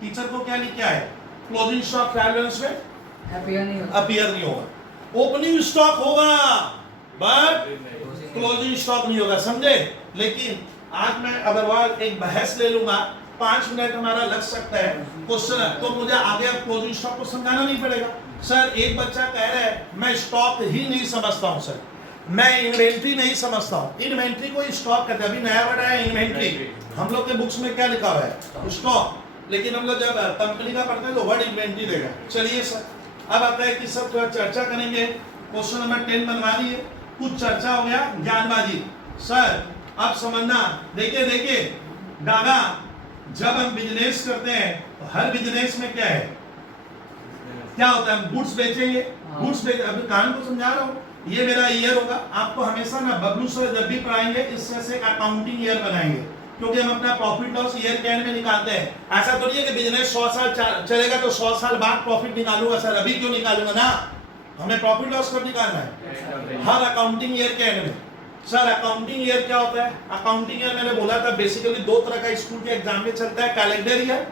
टीचर को क्या लिख के आए? क्लोजिंग स्टॉक ट्रायल बैलेंस में अपीयर नहीं होगा। ओपनिंग स्टॉक होगा बट क्लोजिंग स्टॉक नहीं होगा, समझे? लेकिन आज मैं अग्रवाल एक बहस ले लूंगा, 5 मिनट हमारा लग सकता है क्वेश्चन, तो मुझे आगे अब क्लोजिंग स्टॉक को समझाना नहीं पड़ेगा। सर एक बच्चा कह रहा है मैं स्टॉक ही नहीं समझता हूं सर, मैं इन्वेंट्री नहीं समझता हूं। इन्वेंट्री को स्टॉक कहते हैं, अभी नया वर्ड आया इन्वेंट्री। हम लोग के बुक्स में क्या लिखा हुआ है? स्टॉक। लेकिन हम लोग जब कंपनी का पढ़ते हैं तो वर्ड इन्वेंट्री देगा। चलिए सर, अब आता है कि सब थोड़ा चर्चा करेंगे। क्वेश्चन नंबर 10 बनवा लिए, कुछ चर्चा हो गया, ज्ञानबाजी। सर अब समझना, देखिए दादा, जब हम बिजनेस करते हैं तो हर बिजनेस में क्या है, क्या होता है? हम गुड्स बेचेंगे, गुड्स बेच, अभी कान को समझा रहा हूँ। ये मेरा ईयर होगा, आपको हमेशा ना बबलू सर जब भी पढ़ाएंगे इससे से अकाउंटिंग ईयर बनाएंगे, क्योंकि हम अपना प्रॉफिट लॉस ईयर के एंड में निकालते हैं। ऐसा तो नहीं है कि बिजनेस 100 साल चलेगा तो 100 साल बाद प्रॉफिट निकालूंगा सर, अभी क्यों निकालूंगा ना, हमें प्रॉफिट लॉस कब निकालना है? हर अकाउंटिंग ईयर के एंड में। सर अकाउंटिंग ईयर क्या होता है? अकाउंटिंग ईयर मैंने बोला था बेसिकली 2 तरह का स्कूल के एग्जाम में चलता है, कैलेंडर ईयर,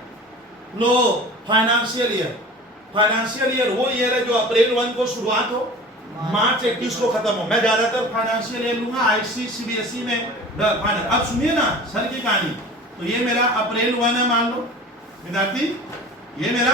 लो फाइनेंशियल ईयर। फाइनेंशियल ईयर वो ईयर है जो अप्रैल 1 को शुरुआत हो, मार्च 31 को खत्म हो। मैं ज्यादातर फाइनेंशियल ईयर लूंगा, आईसी सीबीएसई में फाइनल। अब सुनिए ना सर की कहानी, तो ये मेरा अप्रैल 1 है, मान लो विद्यार्थी, ये मेरा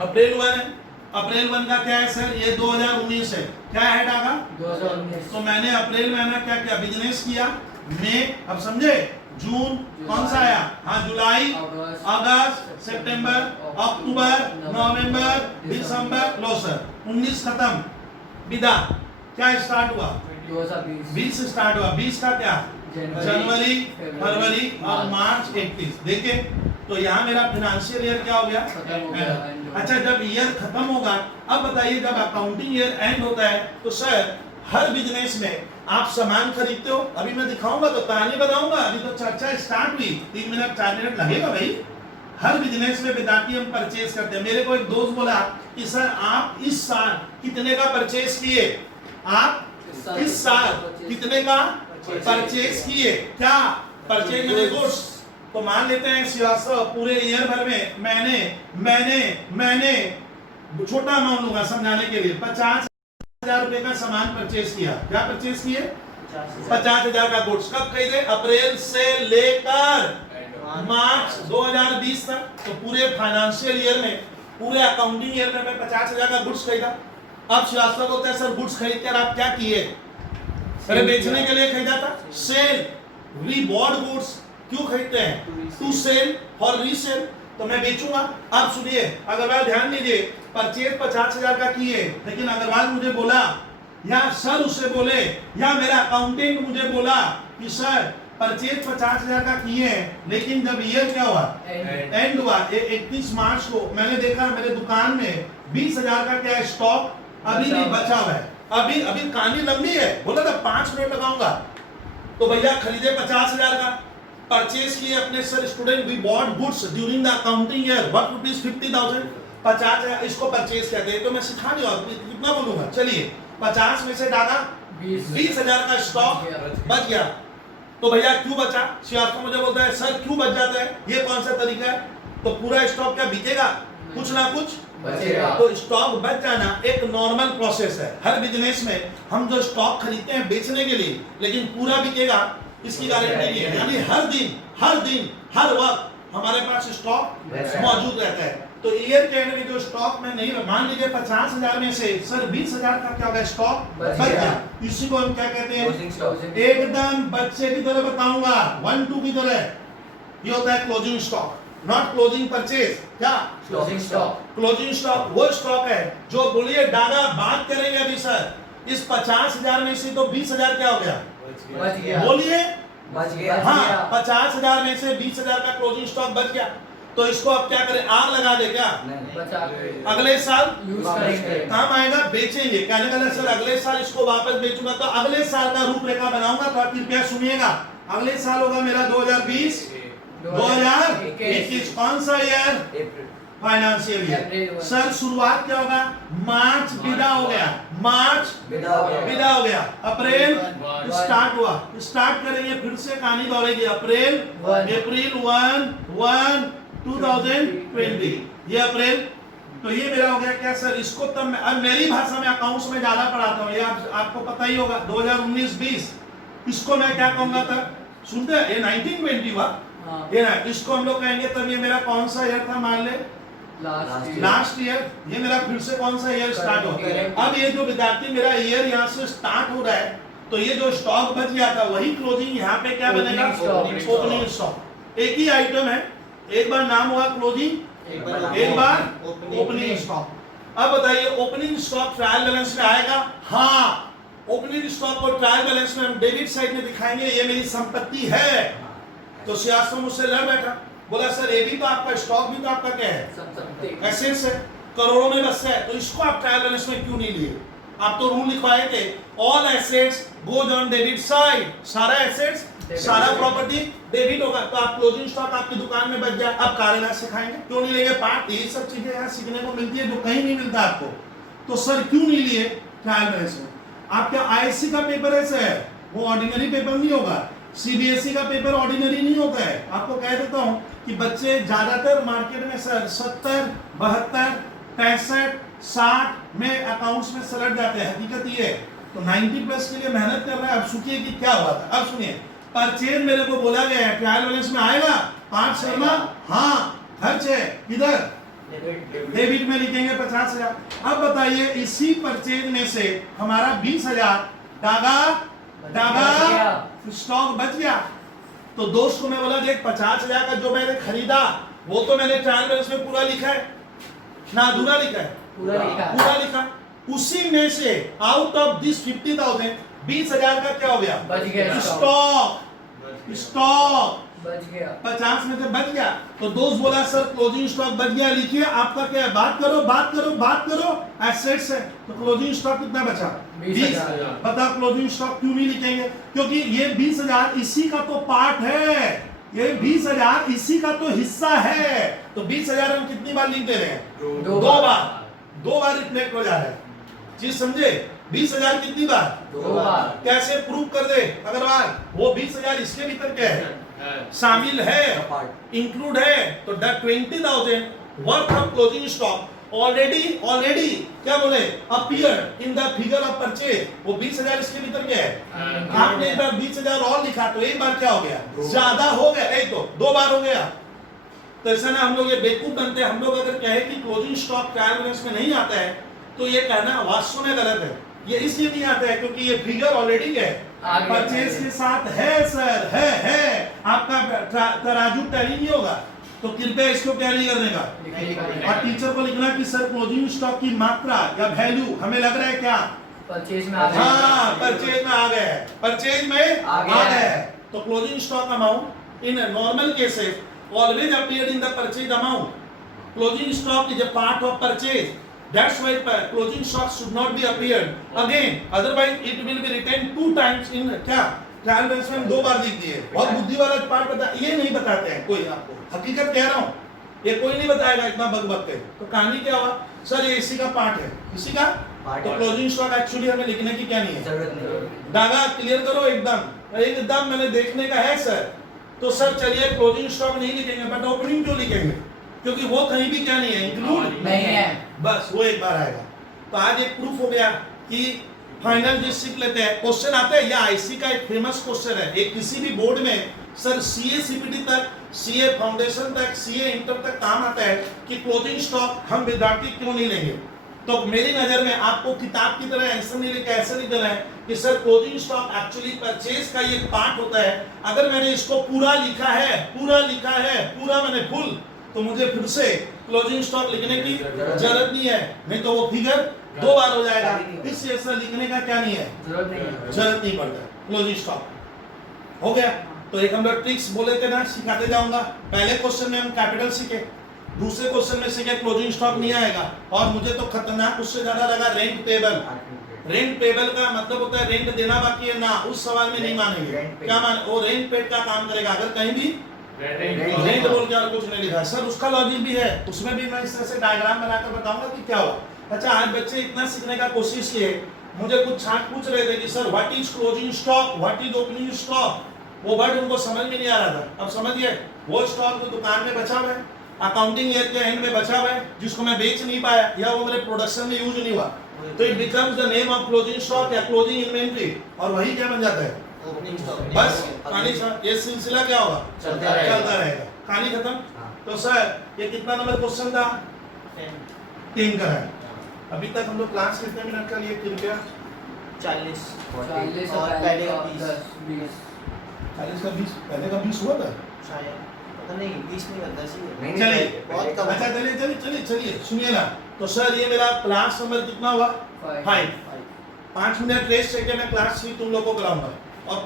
अप्रैल 1 है। अप्रैल 1 का क्या है सर? ये 2019 है, क्या है डागा? 2019। तो मैंने अप्रैल महीना क्या किया? बिजनेस किया। मई, अब समझे, जून कौन सा आया? हाँ जुलाई, अगस्त, सितंबर, अक्टूबर, नवंबर, दिसंबर, लो सर 19 खत्म, विदा। क्या स्टार्ट हुआ? 20 स्टार्ट हुआ। 20 का क्या? जनवरी, फरवरी और मार्च 31। देखिए तो यहाँ मेरा फाइनेंशियल ईयर क्या हो गया? अच्छा, जब ईयर खत्म होगा, अब बताइए जब अकाउंटिंग ईयर एंड होता है तो सर हर बिजनेस में आप सामान खरीदते हो। अभी मैं दिखाऊंगा तो कहानी बताऊंगा, अभी तो चर्चा स्टार्ट हुई, 3 मिनट 4 मिनट लगेगा भाई। हर बिजनेस में विद्यार्थी हम परचेज करते हैं। मेरे को एक दोस्त बोला कि सर आप इस साल कितने का परचेज किए? आप इस साल कितने का परचेज किए? क्या परचेज में गुड्स? तो मान लेते हैं श्रीवास्तव पूरे ईयर भर में मैंने छोटा अमाउंट लूंगा समझाने के लिए, 50,000 रुपए का सामान परचेज किया। क्या परचेज किए? 50,000 का गुड्स। कब खरीदे? अप्रैल से लेकर मार्च 2020 तक। तो पूरे फाइनेंशियल ईयर में, पूरे अकाउंटिंग ईयर में मैं 50,000 का गुड्स खरीदा। अब श्रीवास्तव बोलता है सर गुड्स खरीद कर आप क्या किए? अरे बेचने के लिए खरीदा था, सेल, वी बॉट गुड्स। क्यों खरीदते हैं? टू सेल और रीसेल। तो मैं बेचूंगा। अब सुनिए अग्रवाल, ध्यान दीजिए, परचेज 50,000 का किए, लेकिन अग्रवाल मुझे बोला या सर उससे बोले या मेरा अकाउंटेंट मुझे बोला कि सर परचेज 50,000 का किए हैं, लेकिन जब ईयर क्या हुआ, एंड हुआ 31 मार्च को, मैंने देखा मेरे दुकान में 20,000 का क्या स्टॉक अभी भी बचा हुआ है, अभी कहानी लंबी है, बोला था 5 मिनट लगाऊंगा। तो भैया खरीदे 50,000 का, परचेज किए अपने sir student, we bought goods during the accounting year worth rupees 50,000, 50,000 इसको परचेज कहते हैं। तो मैं सिखा नहीं और कितना बोलूंगा, चलिए 50 में से डाला 20,000 का स्टॉक बच गया। तो भैया क्यों बचा, श्रीवास्तव मुझे बोलता है सर क्यों बच जाता है, ये कौन सा तरीका है, तो पूरा स्टॉक क्या बिकेगा, कुछ ना कुछ बचेगा। तो स्टॉक बच जाना एक नॉर्मल प्रोसेस है हर बिजनेस में। हम जो स्टॉक खरीदते हैं बेचने के लिए, लेकिन पूरा बिकेगा इसकी गारंटी नहीं है। यानी हर दिन हर वक्त हमारे पास स्टॉक मौजूद रहता है। तो ईयर के एंड में जो स्टॉक में नहीं, मान लीजिए 50,000 में से सर 20,000 का क्या होगा, स्टॉक बच गया, इसी को हम क्या कहते हैं, एकदम बच्चे की तरह बताऊंगा, 1-2 की तरह, ये होता है closing stock, not closing purchase. क्या क्लोजिंग स्टॉक, क्लोजिंग स्टॉक वो स्टॉक है जो, बोलिए डागा बात करेंगे अभी सर, इस 50,000 में से तो 20,000 क्या हो गया, बच गया, बोलिए बच गया। हाँ 50,000 में से 20,000 का क्लोजिंग स्टॉक बच गया। तो इसको अब क्या करें, आग लगा दे क्या, बचा अगले साल यूज करेंगे, काम आएगा, बेचेंगे। कहने का सर अगले साल इसको वापस बेचूंगा, तो अगले साल का रूपरेखा बनाऊंगा, तो आप कृपया सुनिएगा। अगले साल होगा मेरा 2020-2021, कौन सा ईयर, फाइनेंशियल ईयर। सर शुरुआत क्या होगा, मार्च विदा हो गया, मार्च विदा हो गया, अप्रैल स्टार्ट हुआ, स्टार्ट करेंगे, फिर से कहानी दौड़ेगी, अप्रैल 1 2020, ये अप्रैल। तो ये मेरा हो गया क्या सर, इसको तब मैं, अब मेरी भाषा में अकाउंट्स में ज्यादा पढ़ाता हूँ, ये आपको पता ही होगा, 2019-20, इसको मैं क्या कहूंगा तब, सुनते हैं, ये 1920 हुआ, ये ना, इसको हम लोग कहेंगे तब ये मेरा कौन सा ईयर था, मान ले लास्ट ईयर, ये मेरा फिर से कौन सा ईयर स्टार्ट हो गया। अब ये जो विद्यार्थी मेरा ईयर यहाँ से स्टार्ट हो रहा है, तो ये जो स्टॉक बच गया था वही क्लोजिंग यहाँ पे क्या बनेगा, ओपनिंग स्टॉक। एक ही आइटम है, एक बार नाम हुआ क्लोजिंग, एक बार ओपनिंग स्टॉक। अब बताइए ओपनिंग स्टॉक ट्रायल बैलेंस में आएगा, हाँ ओपनिंग स्टॉक को ट्रायल बैलेंस में हम डेबिट साइड में दिखाएंगे, ये मेरी संपत्ति है। तो श्रीवास्तव मुझसे लड़ बैठा, बोला सर ये भी तो आपका स्टॉक भी तो आपका क्या है, एसेट्स है, करोड़ों में बसता है, तो इसको आप ट्रायल बैलेंस में क्यों नहीं लिए। आप तो रूल लिखवाए थे, all assets goes on debit side, सारा एसेट्स सारा प्रॉपर्टी डेबिट होगा, तो आप क्लोजिंग स्टॉक आपकी दुकान में बच गया। अब कार्यना सिखाएंगे, क्यों नहीं लेंगे पार्ट, ये सब चीजें यहाँ सीखने को मिलती है जो कहीं नहीं मिलता आपको। तो सर क्यों नहीं लिए ट्रायल बैलेंस में, आपका आईएससी का पेपर ऐसा है, वो ऑर्डिनरी पेपर नहीं होगा, सीबीएसई का पेपर ऑर्डिनरी नहीं होता है। आपको कह देता हूं कि बच्चे ज्यादातर मार्केट में सर 70, 72, 65, 60 में अकाउंट्स में सलट जाते हैं, हकीकत ये है। तो 90 प्लस के लिए मेहनत कर रहा है। अब सुनिए कि क्या हुआ था, अब सुनिए, परचेज मेरे को बोला गया है ट्रायल बैलेंस में आएगा, पार्थ शर्मा, हाँ खर्च है किधर, डेबिट में लिखेंगे 50,000। अब बताइए इसी परचेज में से हमारा 20,000 डागा स्टॉक बच गया। तो दोस्त को मैं बोला देख 50,000 का जो मैंने खरीदा वो तो मैंने ट्रायल बैलेंस में पूरा लिखा है ना, अधूरा लिखा है, पूरा लिखा। उसी में से आउट ऑफ दिस 50,000 20,000 का क्या हो गया, बच गया, स्टॉक बच गया, 50 में से बच गया। तो दोस्त बोला सर क्लोजिंग स्टॉक बच गया, लिखिए आपका क्या है, बात करो एसेट्स है। तो क्लोजिंग स्टॉक कितना बचा, 20,000। बता क्लोजिंग स्टॉक क्यों नहीं लिखेंगे, क्योंकि ये 20,000 इसी का तो पार्ट है, ये 20,000 इसी का तो हिस्सा है। तो 20,000 हम कितनी बार लिख दे रहे हैं, दो बार रिफ्लेक्ट हो जा रहा है, चीज समझे। 20,000 कितनी बार, 2 बार। कैसे प्रूव कर दे अग्रवाल, वो 20,000 इसके भीतर क्या है, शामिल है, इंक्लूड है। तो 20,000 worth of closing stock already क्या बोले, appear in the figure of purchase. वो 20,000 इसके भीतर क्या है, आपने एक बार 20,000 और लिखा तो एक बार क्या हो गया, ज्यादा हो गया, नहीं तो 2 बार हो गया। तो ऐसा ना हम लोग ये बेवकूफ बनते हैं। हम लोग अगर कहे कि क्लोजिंग स्टॉक ट्रायल बैलेंस में नहीं आता है तो ये कहना वास्तव में गलत है। ये इसलिए नहीं आता है क्योंकि ये फिगर ऑलरेडी है, परचेज के साथ है सर, है आपका तराजू टैली नहीं होगा। तो कृपया इसको कैरी करने का और टीचर को लिखना कि सर क्लोजिंग स्टॉक की मात्रा या वैल्यू हमें लग रहा है क्या परचेज में आ गया। हाँ परचेज में आ गया है, परचेज में आ गया है। तो closing stock amount in normal cases always appeared in the purchase amount. Closing stock is a part of purchase, that's why closing stock should not be appeared again, otherwise it will be written 2 times in क्या trial balance में 2 बार लिख दिए। बहुत बुद्धि वाला part बता, ये नहीं बताते हैं कोई, आपको हकीकत कह रहा हूं, ये कोई नहीं बताएगा इतना बग बग के। तो कहानी क्या हुआ सर, ये इसी का पार्ट है, इसी का। तो क्लोजिंग स्टॉक एक्चुअली हमें लिखने की क्या नहीं है जरूरत नहीं। दागा क्लियर करो एकदम मैंने देखने का है सर। तो सर चलिए क्लोजिंग स्टॉक नहीं लिखेंगे, बट ओपनिंग क्यों लिखेंगे, क्योंकि वो कहीं भी क्या नहीं है, इंक्लूड नहीं है, बस वो एक बार आएगा। तो आज एक प्रूफ हो गया कि फाइनल जो सीख लेते हैं, क्वेश्चन आते हैं, या आईसी का एक फेमस क्वेश्चन है, एक किसी भी बोर्ड में सर सीए सीपीटी तक, सीए फाउंडेशन तक, सीए इंटर तक काम आता है कि क्लोजिंग स्टॉक हम विद्यार्थी क्यों नहीं लेंगे। तो मेरी नजर में आपको किताब की तरह ऐसा नहीं लिखा, ऐसा नहीं देना है कि sir closing stock actually purchase का ये पार्ट होता है। अगर मैंने इसको पूरा लिखा है पूरा मैंने फुल, तो मुझे फिर से क्लोजिंग स्टॉक लिखने की जरूरत नहीं है, नहीं तो वो फिगर 2 बार हो जाएगा। इस ऐसा लिखने का क्या नहीं है, जरूरत नहीं पड़ता। क्लोजिंग स्टॉक हो गया। तो एक हम लोग ट्रिक्स बोले थे ना, सिखाते जाऊंगा। पहले क्वेश्चन में हम कैपिटल सीखे, दूसरे क्वेश्चन में सीखे क्लोजिंग स्टॉक नहीं आएगा। और मुझे तो खतरनाक उससे ज्यादा लगा रेंट पेबल। रेंट पेबल का मतलब होता है रेंट देना बाकी है ना, उस सवाल में नहीं मानेंगे। क्या मान, वो रेंट पेड का काम करेगा। अगर कहीं भी रेंट बोल के और कुछ नहीं लिखा है सर, उसका लॉजिक भी है, उसमें भी मैं इस तरह से डायग्राम बनाकर बताऊंगा कि क्या हुआ। अच्छा, आज बच्चे इतना सीखने का कोशिश किए, मुझे कुछ छात्र पूछ रहे थे कि sir what is closing stock, what is opening stock. वो वर्ड उनको समझ में नहीं आ रहा था। अब समझिए, वो स्टॉक जो दुकान में बचा हुआ है, अकाउंटिंग ईयर के एंड में बचा हुआ है, जिसको मैं बेच नहीं पाया या वो मेरे प्रोडक्शन में यूज नहीं हुआ, तो it becomes the name of closing stock या क्लोजिंग इन्वेंटरी। और वही क्या बन जाता है, बस कहानी। ये सिलसिला क्या होगा, चलता रहेगा, कहानी खत्म। तो सर ये कितना नंबर क्वेश्चन था, 3 का है। अभी तक हम लोग क्लास कितने मिनट का लिए कृपया, 40 और पहले का 20 40 का 20, पहले का 20 हुआ था शायद, पता नहीं 20 नहीं करता सी। चलिए बहुत कम। अच्छा चलिए सुनिए ना। तो सर ये मेरा क्लास नंबर कितना हुआ, 5। 5 मिनट रेस्ट लेके मैं क्लास 3 तुम लोगों को कराऊंगा। और